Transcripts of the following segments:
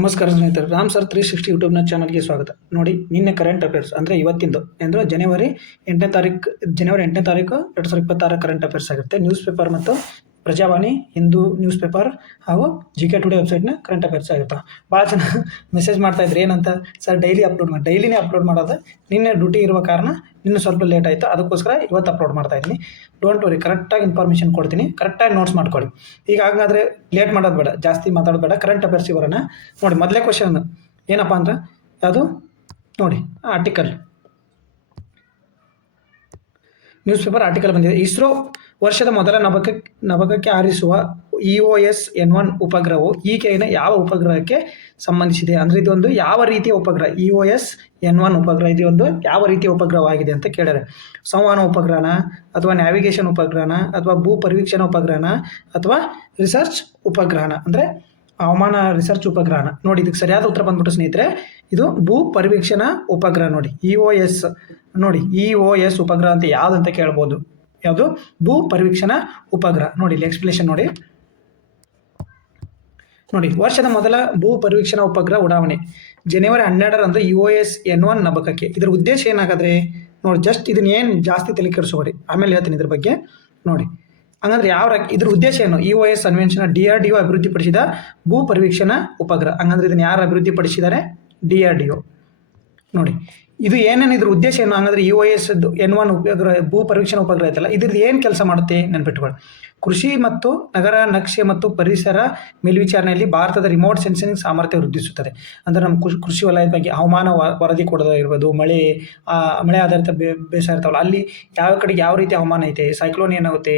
ನಮಸ್ಕಾರ ಸ್ನೇಹಿತರೆ, ರಾಮ್ ಸರ್ 360 ಯೂಟ್ಯೂಬ್ನ ಚಾನಲ್ಗೆ ಸ್ವಾಗತ. ನೋಡಿ, ನಿನ್ನೆ ಕರೆಂಟ್ ಅಫೇರ್ಸ್ ಅಂದರೆ ಇವತ್ತಿಂದು ಅಂದರೆ ಜನವರಿ 8ನೇ ತಾರೀಕು 2026 ಕರೆಂಟ್ ಅಫೇರ್ಸ್ ಆಗುತ್ತೆ. ನ್ಯೂಸ್ ಪೇಪರ್ ಮತ್ತು ಪ್ರಜಾವಾಣಿ, ಹಿಂದೂ ನ್ಯೂಸ್ ಪೇಪರ್ ಹಾಗೂ GK ಟುಡೇ ವೆಬ್ಸೈಟ್ನ ಕರೆಂಟ್ ಅಫೇರ್ಸ್ ಆಗುತ್ತೆ. ಭಾಳ ಜನ ಮೆಸೇಜ್ ಮಾಡ್ತಾಯಿದ್ರು, ಏನಂತ ಸರ್ ಡೈಲಿನೇ ಅಪ್ಲೋಡ್ ಮಾಡೋದು. ನಿನ್ನೆ ಡ್ಯೂಟಿ ಇರುವ ಕಾರಣ ನಿನ್ನೆ ಸ್ವಲ್ಪ ಲೇಟ್ ಆಯಿತು, ಅದಕ್ಕೋಸ್ಕರ ಇವತ್ತು ಅಪ್ಲೋಡ್ ಮಾಡ್ತಾಯಿದ್ದೀನಿ. ಡೋಂಟ್ ವರಿ, ಕರೆಕ್ಟಾಗಿ ಇನ್ಫಾರ್ಮೇಷನ್ ಕೊಡ್ತೀನಿ, ಕರೆಕ್ಟಾಗಿ ನೋಟ್ಸ್ ಮಾಡ್ಕೊಳ್ಳಿ. ಈಗ ಹಾಗಾದರೆ ಲೇಟ್ ಮಾಡೋದು ಬೇಡ, ಜಾಸ್ತಿ ಮಾತಾಡೋದು ಬೇಡ, ಕರೆಂಟ್ ಅಫೇರ್ಸ್ ಬರೋಣ. ನೋಡಿ, ಮೊದಲೇ ಕ್ವಶನ್ ಏನಪ್ಪ ಅಂದ್ರೆ ಯಾವುದು ನೋಡಿ, ಆರ್ಟಿಕಲ್ ನ್ಯೂಸ್ ಪೇಪರ್ ಆರ್ಟಿಕಲ್ ಬಂದಿದೆ. ಇಸ್ರೋ ವರ್ಷದ ಮೊದಲ ನಭಕಕ್ಕೆ ಹಾರಿಸುವ EOS N1 ಉಪಗ್ರಹವು ಈ ಕೆಳಗಿನ ಯಾವ ಉಪಗ್ರಹಕ್ಕೆ ಸಂಬಂಧಿಸಿದೆ? ಅಂದರೆ ಇದೊಂದು ಯಾವ ರೀತಿಯ ಉಪಗ್ರಹ? EOS N1 ಉಪಗ್ರಹ ಇದೊಂದು ಯಾವ ರೀತಿಯ ಉಪಗ್ರಹವಾಗಿದೆ ಅಂತ ಕೇಳಿದರೆ, ಸಂವಹನ ಉಪಗ್ರಹನ ಅಥವಾ ನ್ಯಾವಿಗೇಷನ್ ಉಪಗ್ರಹನ ಅಥವಾ ಭೂ ಪರಿವೀಕ್ಷಣಾ ಉಪಗ್ರಹನ ಅಥವಾ ರಿಸರ್ಚ್ ಉಪಗ್ರಹನ ಅಂದರೆ ಹವಾಮಾನ ರಿಸರ್ಚ್ ಉಪಗ್ರಹನ? ನೋಡಿ, ಇದಕ್ಕೆ ಸರಿಯಾದ ಉತ್ತರ ಬಂದ್ಬಿಟ್ಟು ಸ್ನೇಹಿತರೆ, ಇದು ಭೂ ಪರಿವೀಕ್ಷಣಾ ಉಪಗ್ರಹ. ನೋಡಿ, EOS ಉಪಗ್ರಹ ಅಂತ ಯಾವುದಂತ ಕೇಳ್ಬೋದು. ಯಾವುದು? ಭೂ ಪರಿವೀಕ್ಷಣಾ ಉಪಗ್ರಹ. ನೋಡಿ, ಇಲ್ಲಿ ಎಕ್ಸ್ಪ್ಲೇಷನ್ ನೋಡಿ. ವರ್ಷದ ಮೊದಲ ಭೂ ಪರಿವೀಕ್ಷಣಾ ಉಪಗ್ರಹ ಉಡಾವಣೆ ಜನವರಿ 12ರಂದು EOS N1 ನಭಕಕ್ಕೆ. ಇದರ ಉದ್ದೇಶ ಏನಾಗಾದ್ರೆ ನೋಡಿ, ಜಸ್ಟ್ ಇದನ್ನ ಏನು ಜಾಸ್ತಿ ತಲೆ ಕೆಡಿಸ್ಬೇಡಿ, ಆಮೇಲೆ ಹೇಳ್ತೀನಿ ಇದ್ರ ಬಗ್ಗೆ. ನೋಡಿ, ಹಂಗಂದ್ರೆ ಇದ್ರ ಉದ್ದೇಶ ಏನು? EOS ಅನ್ವೇಷಣಾ DRDO ಅಭಿವೃದ್ಧಿಪಡಿಸಿದ ಭೂ ಪರಿವೀಕ್ಷಣಾ ಉಪಗ್ರಹ. ಹಂಗಂದ್ರೆ ಇದನ್ನು ಯಾರು ಅಭಿವೃದ್ಧಿಪಡಿಸಿದ್ದಾರೆ? DRDO. ನೋಡಿ, ಇದು ಏನೇನು ಇದ್ರ ಉದ್ದೇಶ ಏನು? ಹಂಗಂದ್ರೆ EOS N1 ಉಪಗ್ರಹ ಭೂ ಪರಿವೀಕ್ಷಣಾ ಉಪಗ್ರಹ ಐತಲ್ಲ, ಇದ್ರದ್ದು ಏನು ಕೆಲಸ ಮಾಡುತ್ತೆ ನೆನ್ಪಿಟ್ಕೊಳ್ಳಿ. ಕೃಷಿ ಮತ್ತು ನಗರ ನಕ್ಷೆ ಮತ್ತು ಪರಿಸರ ಮೇಲ್ವಿಚಾರಣೆಯಲ್ಲಿ ಭಾರತದ ರಿಮೋಟ್ ಸೆನ್ಸಿಂಗ್ ಸಾಮರ್ಥ್ಯ ವೃದ್ಧಿಸುತ್ತದೆ. ಅಂದರೆ ನಮ್ಮ ಕೃಷಿ ವಲಯದ ಬಗ್ಗೆ ಹವಾಮಾನ ವರದಿ ಕೊಡೋದು ಇರ್ಬೋದು, ಮಳೆ ಆಧಾರಿತ ಬೇಸಾಯ ಇರ್ತಾವಲ್ಲ, ಅಲ್ಲಿ ಯಾವ ಕಡೆಗೆ ಯಾವ ರೀತಿ ಹವಾಮಾನ ಐತೆ, ಸೈಕ್ಲೋನ್ ಏನಾಗುತ್ತೆ,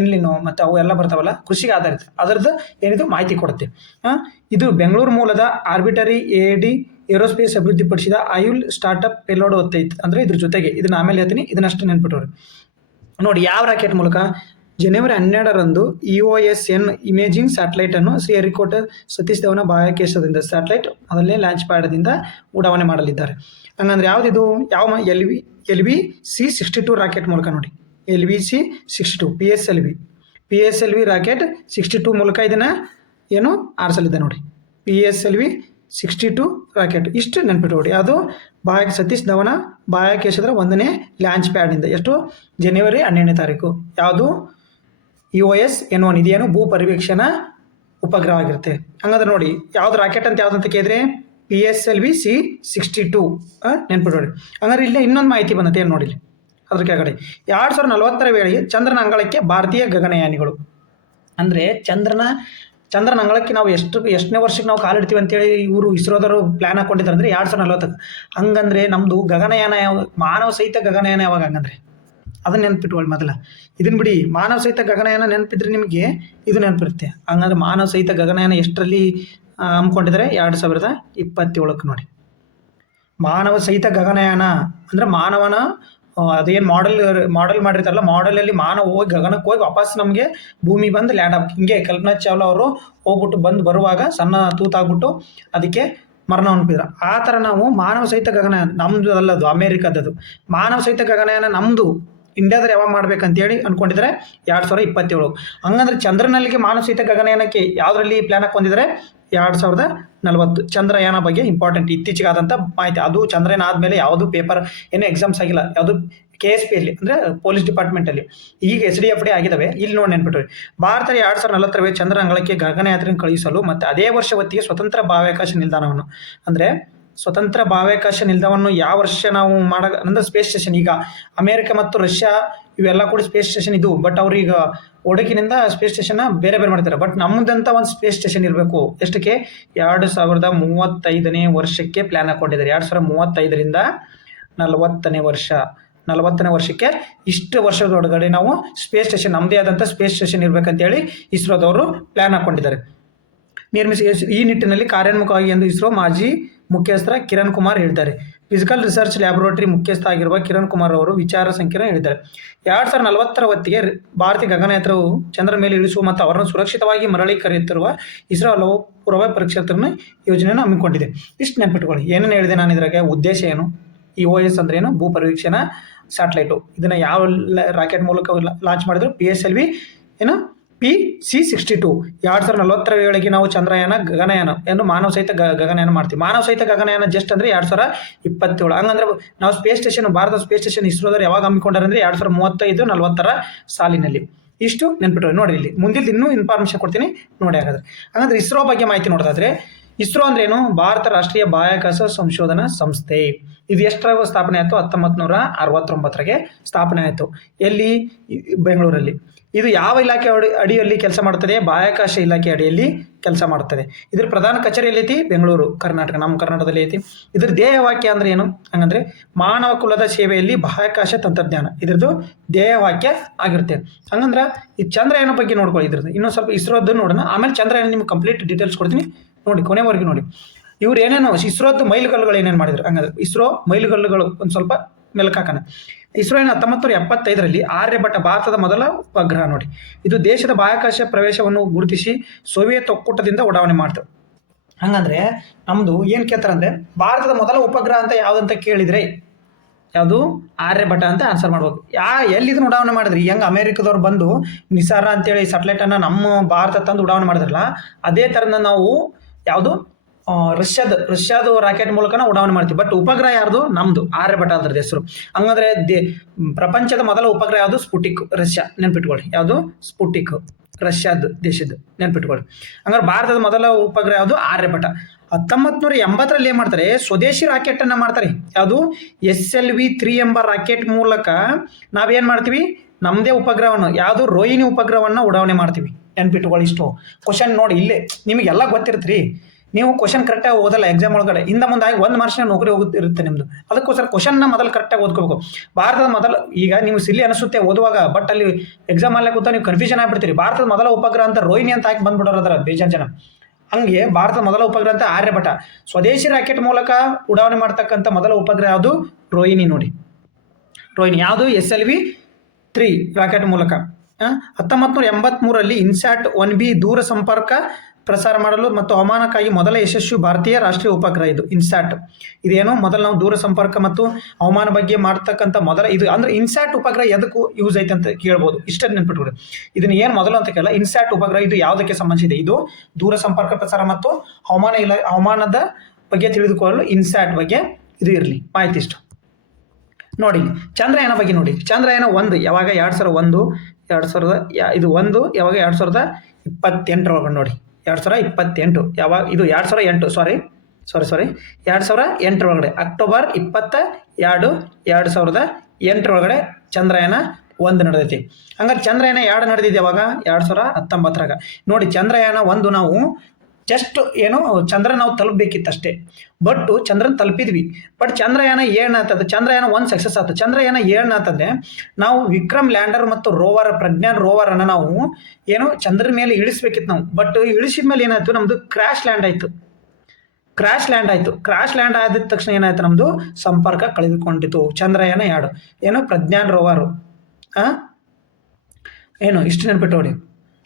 ಎನ್ಲಿನೋ ಮತ್ತು ಅವು ಎಲ್ಲ ಬರ್ತಾವಲ್ಲ, ಕೃಷಿಗೆ ಆಧಾರಿತ ಅದರದ್ದು ಏನಿದು ಮಾಹಿತಿ ಕೊಡುತ್ತೆ. ಇದು ಬೆಂಗಳೂರು ಮೂಲದ ಆರ್ಬಿಟರಿ AD ಏರೋಸ್ಪೇಸ್ ಅಭಿವೃದ್ಧಿಪಡಿಸಿದ ಆಯುಲ್ ಸ್ಟಾರ್ಟಪ್ ಪೇಲೋಡ್ ಹೊತ್ತೈತೆ. ಅಂದರೆ ಇದ್ರ ಜೊತೆಗೆ ಇದನ್ನ ಆಮೇಲೆ ಹೇಳ್ತೀನಿ, ಇದನ್ನಷ್ಟು ನೆನ್ಪಿಟ್ಟವ್ರಿ. ನೋಡಿ, ಯಾವ ರಾಕೆಟ್ ಮೂಲಕ ಜನವರಿ 12ರಂದು EOS N ಇಮೇಜಿಂಗ್ ಸ್ಯಾಟಲೈಟನ್ನು ಶ್ರೀಹರಿಕೋಟ ಸತೀಶ್ ಧವನ್ ಬಾಹ್ಯಾಕಾಶದಿಂದ ಸ್ಯಾಟಲೈಟ್ ಅದಲ್ಲೇ ಲಾಂಚ್ ಪ್ಯಾಡ್ದಿಂದ ಉಡಾವಣೆ ಮಾಡಲಿದ್ದಾರೆ. ಹಂಗಂದ್ರೆ ಯಾವುದಿದು? ಯಾವ LVC-62 ರಾಕೆಟ್ ಮೂಲಕ. ನೋಡಿ, LVC-62 PSLV ರಾಕೆಟ್ 62 ಮೂಲಕ ಇದನ್ನು ಏನು ಆರಿಸಲಿದೆ. ನೋಡಿ, PSLV-62 ರಾಕೆಟ್. ಇಷ್ಟು ನೆನ್ಪಿಟ್ಕೊಡಿ. ಅದು ಸತೀಶ್ ಧವನ್ ಬಾಹ್ಯಾಕಾಶದ 1ನೇ ಲಾಂಚ್ ಪ್ಯಾಡ್ನಿಂದ. ಎಷ್ಟು? ಜನವರಿ 12ನೇ ತಾರೀಕು. ಯಾವುದು? EOS N1 ಇದೇನು ಭೂ ಪರಿವೀಕ್ಷಣಾ ಉಪಗ್ರಹ ಆಗಿರುತ್ತೆ. ಹಂಗಂದ್ರೆ ನೋಡಿ, ಯಾವ್ದು ರಾಕೆಟ್ ಅಂತ ಯಾವ್ದಂತ ಕೇಳಿದ್ರೆ PSLV-62 ನೆನ್ಪಿಟ್ಕೊಡಿ. ಹಂಗಾದ್ರೆ ಇಲ್ಲೇ ಇನ್ನೊಂದು ಮಾಹಿತಿ ಬಂದತೆ, ಏನು ನೋಡಿ ಅದ್ರ ಕೆಳಗಡೆ 2040ರ ವೇಳೆಗೆ ಚಂದ್ರನ ಅಂಗಳಕ್ಕೆ ಭಾರತೀಯ ಗಗನಯಾನಿಗಳು. ಅಂದರೆ ಚಂದ್ರನ ಅಂಗಳಕ್ಕೆ ನಾವು ಎಷ್ಟನೇ ವರ್ಷಕ್ಕೆ ನಾವು ಕಾಲಿಡ್ತೀವಿ ಅಂತೇಳಿ ಇವರು ಇಸ್ರೋದವರು ಪ್ಲ್ಯಾನ್ ಹಾಕೊಂಡಿದ್ದಾರೆ ಅಂದರೆ 2040. ಹಂಗಂದ್ರೆ ನಮ್ಮದು ಗಗನಯಾನ ಮಾನವ ಸಹಿತ ಗಗನಯಾನ ಯಾವಾಗ? ಹಂಗಂದ್ರೆ ಅದನ್ನ ನೆನ್ಪಿಟ್ಕೊಳ್ಳಿ ಮೊದಲ. ಇದನ್ನ ಬಿಡಿ, ಮಾನವ ಸಹಿತ ಗಗನಯಾನ ನೆನಪಿದ್ರೆ ನಿಮಗೆ ಇದು ನೆನಪಿರುತ್ತೆ. ಹಂಗಂದ್ರೆ ಮಾನವ ಸಹಿತ ಗಗನಯಾನ ಎಷ್ಟರಲ್ಲಿ ಹಮ್ಮಿಕೊಂಡಿದ್ದಾರೆ? 2027ಕ್ಕೆ. ನೋಡಿ, ಮಾನವ ಸಹಿತ ಗಗನಯಾನ ಅಂದರೆ ಮಾನವನ ಅದೇನು ಮಾಡೆಲ್ ಮಾಡಿರ್ತಾರಲ್ಲ, ಮಾಡೆಲಲ್ಲಿ ಮಾನವ ಹೋಗಿ ಗಗನಕ್ಕೆ ಹೋಗಿ ವಾಪಸ್ ನಮಗೆ ಭೂಮಿ ಬಂದು ಲ್ಯಾಂಡ್ ಆಗ್ಬೇಕು. ಹಿಂಗೆ ಕಲ್ಪನಾ ಚಾವ್ಲಾ ಅವರು ಹೋಗ್ಬಿಟ್ಟು ಬರುವಾಗ ಸಣ್ಣ ತೂತಾಗ್ಬಿಟ್ಟು ಅದಕ್ಕೆ ಮರಣ ಹೊಂದಿದ್ರು. ಆ ಥರ ನಾವು ಮಾನವ ಸಹಿತ ಗಗನಯಾನ ನಮ್ಮದು ಅಲ್ಲದು, ಅಮೇರಿಕಾದದು. ಮಾನವ ಸಹಿತ ಗಗನಯಾನ ನಮ್ಮದು ಇಂಡಿಯಾದಲ್ಲಿ ಯಾವಾಗ ಮಾಡ್ಬೇಕಂತೇಳಿ ಅಂದ್ಕೊಂಡಿದ್ದಾರೆ? 2027. ಹಂಗಂದ್ರೆ ಚಂದ್ರನಲ್ಲಿಗೆ ಮಾನವ ಸಹಿತ ಗಗನಯಾನಕ್ಕೆ ಯಾವುದರಲ್ಲಿ ಪ್ಲ್ಯಾನ್ ಹಾಕೊಂಡಿದ್ದಾರೆ? 2040. ಚಂದ್ರಯಾನ ಬಗ್ಗೆ ಇಂಪಾರ್ಟೆಂಟ್ ಇತ್ತೀಚೆಗಾದಂಥ ಮಾಹಿತಿ. ಅದು ಚಂದ್ರಯಾನ ಆದಮೇಲೆ ಯಾವುದು ಪೇಪರ್ ಏನೂ ಎಕ್ಸಾಮ್ಸ್ ಆಗಿಲ್ಲ. ಯಾವುದು KSPಯಲ್ಲಿ ಅಂದರೆ ಪೊಲೀಸ್ ಡಿಪಾರ್ಟ್ಮೆಂಟಲ್ಲಿ. ಈಗ SDFD ಆಗಿದ್ದಾವೆ. ಇಲ್ಲಿ ನೋಡಿ ನೆನ್ಪಿಟ್ರಿ, ಭಾರತದ 2040 ಚಂದ್ರ ಅಂಗಳಕ್ಕೆ ಗಗನಯಾತ್ರೆಯನ್ನು ಕಳುಹಿಸಲು ಮತ್ತು ಅದೇ ವರ್ಷ ಹೊತ್ತಿಗೆ ಸ್ವತಂತ್ರ ಬಾಹ್ಯಾಕಾಶ ನಿಲ್ದಾಣವನ್ನು, ಅಂದರೆ ಸ್ವತಂತ್ರ ಬಾಹ್ಯಾಕಾಶ ನಿಲ್ದಾಣವನ್ನು ಯಾವ ವರ್ಷ ನಾವು ಅಂದರೆ ಸ್ಪೇಸ್ ಸ್ಟೇಷನ್. ಈಗ ಅಮೇರಿಕ ಮತ್ತು ರಷ್ಯಾ ಇವೆಲ್ಲ ಕೂಡ ಸ್ಪೇಸ್ ಸ್ಟೇಷನ್ ಇದು, ಬಟ್ ಅವ್ರೀಗ ಒಡಗಿನಿಂದ ಸ್ಪೇಸ್ ಸ್ಟೇಷನ್ನ ಬೇರೆ ಮಾಡ್ತಾರೆ. ಬಟ್ ನಮ್ಮದಂತ ಒಂದು ಸ್ಪೇಸ್ ಸ್ಟೇಷನ್ ಇರಬೇಕು. ಎಷ್ಟಕ್ಕೆ? 2035ನೇ ವರ್ಷಕ್ಕೆ ಪ್ಲ್ಯಾನ್ ಹಾಕೊಂಡಿದ್ದಾರೆ. 2035ರಿಂದ 40ನೇ ವರ್ಷಕ್ಕೆ ಇಷ್ಟು ವರ್ಷದೊಳಗಡೆ ನಾವು ಸ್ಪೇಸ್ ಸ್ಟೇಷನ್, ನಮ್ಮದೇ ಆದಂಥ ಸ್ಪೇಸ್ ಸ್ಟೇಷನ್ ಇರಬೇಕಂತೇಳಿ ಇಸ್ರೋದವರು ಪ್ಲ್ಯಾನ್ ಹಾಕೊಂಡಿದ್ದಾರೆ. ಈ ನಿಟ್ಟಿನಲ್ಲಿ ಕಾರ್ಯೋನ್ಮುಖವಾಗಿ ಎಂದು ಇಸ್ರೋ ಮಾಜಿ ಮುಖ್ಯಸ್ಥ ಕಿರಣ್ ಕುಮಾರ್ ಹೇಳಿದ್ದಾರೆ. ಫಿಸಿಕಲ್ ರಿಸರ್ಚ್ ಲ್ಯಾಬೊರೇಟರಿ ಮುಖ್ಯಸ್ಥ ಆಗಿರುವ ಕಿರಣ್ ಕುಮಾರ್ ಅವರು ವಿಚಾರ ಸಂಕಿರಣ ಹೇಳಿದ್ದಾರೆ. 2040ರ ಹೊತ್ತಿಗೆ ಭಾರತೀಯ ಗಗನಯಾತ್ರವು ಚಂದ್ರ ಮೇಲೆ ಇಳಿಸುವ ಮತ್ತು ಅವರನ್ನು ಸುರಕ್ಷಿತವಾಗಿ ಮರಳಿ ಕರೆಯುತ್ತಿರುವ ಇಸ್ರೋ ಹಲವು ಪೂರ್ವ ಪರೀಕ್ಷಾರ್ಥನ ಯೋಜನೆಯನ್ನು ಹಮ್ಮಿಕೊಂಡಿದೆ. ಇಷ್ಟು ನೆನ್ಪಿಟ್ಕೊಳ್ಳಿ. ಏನೇನು ಹೇಳಿದೆ ನಾನು ಇದ್ರಾಗೆ? ಉದ್ದೇಶ ಏನು? EOS ಅಂದ್ರೆ ಏನು? ಭೂ ಪರಿವೀಕ್ಷಣಾ ಸ್ಯಾಟಲೈಟು. ಇದನ್ನು ಯಾವ ರಾಕೆಟ್ ಮೂಲಕ ಲಾಂಚ್ ಮಾಡಿದ್ರು? PSLV PC-62 2040 ವೇಳೆಗೆ ನಾವು ಚಂದ್ರಯಾನ ಗಗನಯಾನ ಏನು ಮಾನವ ಸಹಿತ ಗಗನಯಾನ ಮಾಡ್ತೀವಿ. ಮಾನವ ಸಹಿತ ಗಗನಯಾನ ಜಸ್ಟ್ ಅಂದರೆ 2027. ಹಂಗಂದ್ರೆ ನಾವು space station, Bharat space station ಇಸ್ರೋದವ್ರು ಯಾವಾಗ ಹಮ್ಮಿಕೊಂಡಾರೆ ಅಂದರೆ 2035-40 ಸಾಲಿನಲ್ಲಿ. ಇಷ್ಟು ನೆನ್ಪಿಟ್ಟು ನೋಡಿ. ಇಲ್ಲಿ ಮುಂದಿಲ್ ಇನ್ನೂ ಇನ್ಫಾರ್ಮೇಷನ್ ಕೊಡ್ತೀನಿ ನೋಡಿ. ಹಾಗಾದ್ರೆ ಇಸ್ರೋ ಬಗ್ಗೆ ಮಾಹಿತಿ ನೋಡೋದಾದ್ರೆ, ಇಸ್ರೋ ಅಂದ್ರೆ ಏನು? ಭಾರತ ರಾಷ್ಟ್ರೀಯ ಬಾಹ್ಯಾಕಾಶ ಸಂಶೋಧನಾ ಸಂಸ್ಥೆ. ಇದು ಎಷ್ಟರಾಗ ಸ್ಥಾಪನೆ ಆಯಿತು? 1969 ಸ್ಥಾಪನೆ ಆಯಿತು. ಎಲ್ಲಿ? ಬೆಂಗಳೂರಲ್ಲಿ. ಇದು ಯಾವ ಇಲಾಖೆ ಅಡಿಯಲ್ಲಿ ಕೆಲಸ ಮಾಡುತ್ತದೆ? ಬಾಹ್ಯಾಕಾಶ ಇಲಾಖೆ ಅಡಿಯಲ್ಲಿ ಕೆಲಸ ಮಾಡುತ್ತದೆ. ಇದ್ರ ಪ್ರಧಾನ ಕಚೇರಿ ಎಲ್ಲೈತಿ? ಬೆಂಗಳೂರು, ಕರ್ನಾಟಕ, ನಮ್ಮ ಕರ್ನಾಟಕದಲ್ಲಿ ಐತಿ. ಇದ್ರ ಧ್ಯೇಯವಾಕ್ಯ ಅಂದ್ರೆ ಏನು? ಹಂಗಂದ್ರೆ ಮಾನವ ಕುಲದ ಸೇವೆಯಲ್ಲಿ ಬಾಹ್ಯಾಕಾಶ ತಂತ್ರಜ್ಞಾನ ಇದ್ರದ್ದು ಧ್ಯೇಯವಾಕ್ಯ ಆಗಿರುತ್ತೆ. ಹಂಗಂದ್ರೆ ಈ ಚಂದ್ರಯಾನ ಬಗ್ಗೆ ನೋಡ್ಕೊಳ್ಳಿ. ಇದ್ರದ್ದು ಇನ್ನೊಂದು ಸ್ವಲ್ಪ ಇಸ್ರೋದ್ದು ನೋಡೋಣ, ಆಮೇಲೆ ಚಂದ್ರಯಾನ ನಿಮ್ಗೆ ಕಂಪ್ಲೀಟ್ ಡೀಟೇಲ್ಸ್ ಕೊಡ್ತೀನಿ ನೋಡಿ, ಕೊನೆವರೆಗೂ ನೋಡಿ. ಇವ್ರು ಏನೇನು ಇಸ್ರೋದ್ದು ಮೈಲುಗಲ್ಲುಗಳು ಏನೇನು ಮಾಡಿದ್ರು ಹಂಗಂದ್ರೆ ಇಸ್ರೋ ಮೈಲುಗಲ್ಲುಗಳು ಒಂದು ಸ್ವಲ್ಪ ಮೆಲುಕಾಕಣ. ಇಸ್ರೋ 1975 ಆರ್ಯಭಟ ಭಾರತದ ಮೊದಲ ಉಪಗ್ರಹ ನೋಡಿ. ಇದು ದೇಶದ ಬಾಹ್ಯಾಕಾಶ ಪ್ರವೇಶವನ್ನು ಗುರುತಿಸಿ ಸೋವಿಯತ್ ಒಕ್ಕೂಟದಿಂದ ಉಡಾವಣೆ ಮಾಡ್ತು. ಹಂಗಂದ್ರೆ ನಮ್ದು ಏನು ಕೇಳ್ತಾರೆ ಅಂದರೆ ಭಾರತದ ಮೊದಲ ಉಪಗ್ರಹ ಅಂತ ಯಾವುದಂತ ಕೇಳಿದ್ರೆ ಯಾವುದು? ಆರ್ಯಭಟ ಅಂತ ಆನ್ಸರ್ ಮಾಡ್ಬೇಕು. ಎಲ್ಲಿದನ್ನು ಉಡಾವಣೆ ಮಾಡಿದ್ರಿ? ಹೆಂಗೆ ಅಮೇರಿಕದವ್ರು ಬಂದು ನಿಸಾರ ಅಂತೇಳಿ ಸ್ಯಾಟಲೈಟನ್ನು ನಮ್ಮ ಭಾರತ ತಂದು ಉಡಾವಣೆ ಮಾಡಿದ್ರಲ್ಲ, ಅದೇ ಥರನ ನಾವು ಯಾವುದು ರಷ್ಯಾದು ರಾಕೆಟ್ ಮೂಲಕ ಉಡಾವಣೆ ಮಾಡ್ತೀವಿ. ಬಟ್ ಉಪಗ್ರಹ ಯಾರ್ದು? ನಮ್ದು ಆರ್ಯಭಟ ಅದ್ರದ್ದು ಹೆಸರು. ಹಂಗಂದ್ರೆ ಪ್ರಪಂಚದ ಮೊದಲ ಉಪಗ್ರಹ ಯಾವುದು? Sputnik, Russia. ನೆನ್ಪಿಟ್ಕೊಳ್ಳಿ, ಯಾವುದು? ಸ್ಪುಟಿಕ್, ರಷ್ಯಾದ ದೇಶದ್ದು. ನೆನ್ಪಿಟ್ಕೊಳ್ಳಿ. ಹಂಗಾರೆ ಭಾರತದ ಮೊದಲ ಉಪಗ್ರಹ ಯಾವುದು? ಆರ್ಯಭಟ. 1980 ಏನ್ ಮಾಡ್ತಾರೆ? ಸ್ವದೇಶಿ ರಾಕೆಟ್ ಅನ್ನ ಮಾಡ್ತಾರೆ. ಯಾವುದು? SLV-3 ಎಂಬ ರಾಕೆಟ್ ಮೂಲಕ ನಾವೇನ್ ಮಾಡ್ತೀವಿ? ನಮ್ಮದೇ ಉಪಗ್ರಹವನ್ನು, ಯಾವುದು? ರೋಹಿಣಿ ಉಪಗ್ರಹವನ್ನು ಉಡಾವಣೆ ಮಾಡ್ತೀವಿ. ನೆನ್ಪಿಟ್ಕೊಳ್ಳಿ. ಇಷ್ಟು ಕ್ವಶನ್ ನೋಡಿ, ಇಲ್ಲೇ ನಿಮಗೆಲ್ಲ ಗೊತ್ತಿರ್ತೀರಿ. ನೀವು ಕ್ವಶನ್ ಕರೆಕ್ಟಾಗಿ ಓದಲ್ಲ ಎಕ್ಸಾಮ್ ಒಳಗಡೆ, ಇಂದ ಮುಂದಾಗಿ 1 ಮಾರ್ಕ್ಸ್ನ ನೌಕರಿ ಹೋಗುತ್ತಿರುತ್ತೆ ನಿಮ್ಮದು. ಅದಕ್ಕೋಸ್ಕರ ಕ್ವಶನ್ನ ಮೊದಲು ಕರೆಕ್ಟಾಗಿ ಓದ್ಕೋಬೇಕು. ಭಾರತದ ಮೊದಲ, ಈಗ ನೀವು ಸಿಲ್ಲಿ ಅನಿಸುತ್ತೆ ಓದುವಾಗ, ಬಟ್ ಅಲ್ಲಿ ಎಕ್ಸಾಮ್ ಅಲ್ಲೇ ಕೂತ ನೀವು ಕನ್ಫ್ಯೂಷನ್ ಆಗ್ಬಿಡ್ತೀರಿ. ಭಾರತದ ಮೊದಲ ಉಪಗ್ರಹ ಅಂತ ರೋಹಿಣಿ ಅಂತ ಹಾಕಿ ಬಂದ್ಬಿಡೋರು ಅದರ ಬೇಜಾನ್ ಜನ. ಹಂಗೆ ಭಾರತದ ಮೊದಲ ಉಪಗ್ರಹ ಅಂತ ಆರ್ಯಭಟ. ಸ್ವದೇಶಿ ರಾಕೆಟ್ ಮೂಲಕ ಉಡಾವಣೆ ಮಾಡ್ತಕ್ಕಂಥ ಮೊದಲ ಉಪಗ್ರಹ ಯಾವುದು? ರೋಹಿಣಿ ನೋಡಿ. ರೋಹಿಣಿ ಯಾವುದು? SLV-3 ರಾಕೆಟ್ ಮೂಲಕ 1983 ಇನ್ಸ್ಯಾಟ್ 1B ದೂರ ಸಂಪರ್ಕ ಪ್ರಸಾರ ಮಾಡಲು ಮತ್ತು ಹವಾಮಾನಕ್ಕಾಗಿ ಮೊದಲ ಯಶಸ್ವಿ ಭಾರತೀಯ ರಾಷ್ಟ್ರೀಯ ಉಪಗ್ರಹ ಇದು ಇನ್ಸ್ಯಾಟ್. ಇದೇನು? ಮೊದಲು ನಾವು ದೂರ ಸಂಪರ್ಕ ಮತ್ತು ಹವಾಮಾನ ಬಗ್ಗೆ ಮಾಡ್ತಕ್ಕಂಥ ಮೊದಲ ಇದು. ಅಂದ್ರೆ ಇನ್ಸ್ಯಾಟ್ ಉಪಗ್ರಹ ಎದಕ್ಕೂ ಯೂಸ್ ಐತೆ ಅಂತ ಕೇಳ್ಬೋದು. ಇಷ್ಟನ್ನು ನೆನ್ಪಿಟ್ಬಿಡಿ. ಇದನ್ನ ಏನು ಮೊದಲು ಅಂತ ಕೇಳಲ್ಲ. ಇನ್ಸ್ಯಾಟ್ ಉಪಗ್ರಹ ಇದು ಯಾವುದಕ್ಕೆ ಸಂಬಂಧಿಸಿದೆ? ಇದು ದೂರ ಸಂಪರ್ಕ ಪ್ರಸಾರ ಮತ್ತು ಹವಾಮಾನದ ಬಗ್ಗೆ ತಿಳಿದುಕೊಳ್ಳಲು ಇನ್ಸ್ಯಾಟ್ ಬಗ್ಗೆ ಇದು ಇರಲಿ ಮಾಹಿತಿ. ಇಷ್ಟು ನೋಡಿ. ಚಂದ್ರಯಾನ ಬಗ್ಗೆ ನೋಡಿ. ಚಂದ್ರಯಾನ 1 ಯಾವಾಗ? 2001 ಇದು 1 ಯಾವಾಗ? 2028 ಒಳಗಡೆ ನೋಡಿ. 2028 ಯಾವಾಗ? ಇದು 2008 ಸಾರಿ 2008 ಒಳಗಡೆ ಅಕ್ಟೋಬರ್ 22, 2008 ಒಳಗಡೆ ಚಂದ್ರಯಾನ 1 ನಡೆದೈತಿ. ಹಂಗಾರೆ ಚಂದ್ರಯಾನ 2 ನಡೆದಿದೆ ಯಾವಾಗ? 2019 ನೋಡಿ. ಚಂದ್ರಯಾನ 1 ನಾವು ಜಸ್ಟ್ ಏನು ಚಂದ್ರ ನಾವು ತಲುಪಬೇಕಿತ್ತಷ್ಟೇ. ಬಟ್ ಚಂದ್ರನ ತಲುಪಿದ್ವಿ. ಬಟ್ ಚಂದ್ರಯಾನ 7 ಆಗ್ತದೆ. ಚಂದ್ರಯಾನ 1 ಸಕ್ಸಸ್ ಆಗ್ತದೆ. ಚಂದ್ರಯಾನ 7 ಆಗ್ತದೆ. ನಾವು ವಿಕ್ರಮ್ ಲ್ಯಾಂಡರ್ ಮತ್ತು ರೋವರ್, ಪ್ರಜ್ಞಾನ್ ರೋವರ್ ಅನ್ನ ನಾವು ಏನು ಚಂದ್ರನ ಮೇಲೆ ಇಳಿಸ್ಬೇಕಿತ್ತು ನಾವು. ಬಟ್ ಇಳಿಸಿದ ಮೇಲೆ ಏನಾಯ್ತು? ನಮ್ದು ಕ್ರಾಶ್ ಲ್ಯಾಂಡ್ ಆಯ್ತು. ಕ್ರಾಶ್ ಲ್ಯಾಂಡ್ ಆದ ತಕ್ಷಣ ಏನಾಯ್ತು? ನಮ್ದು ಸಂಪರ್ಕ ಕಳೆದುಕೊಂಡಿತು. ಚಂದ್ರಯಾನ 2 ಏನು? ಪ್ರಜ್ಞಾನ್ ರೋವರು ಏನು ಇಷ್ಟು ನೆನ್ಪಿಟ್ಟು ನೋಡಿ.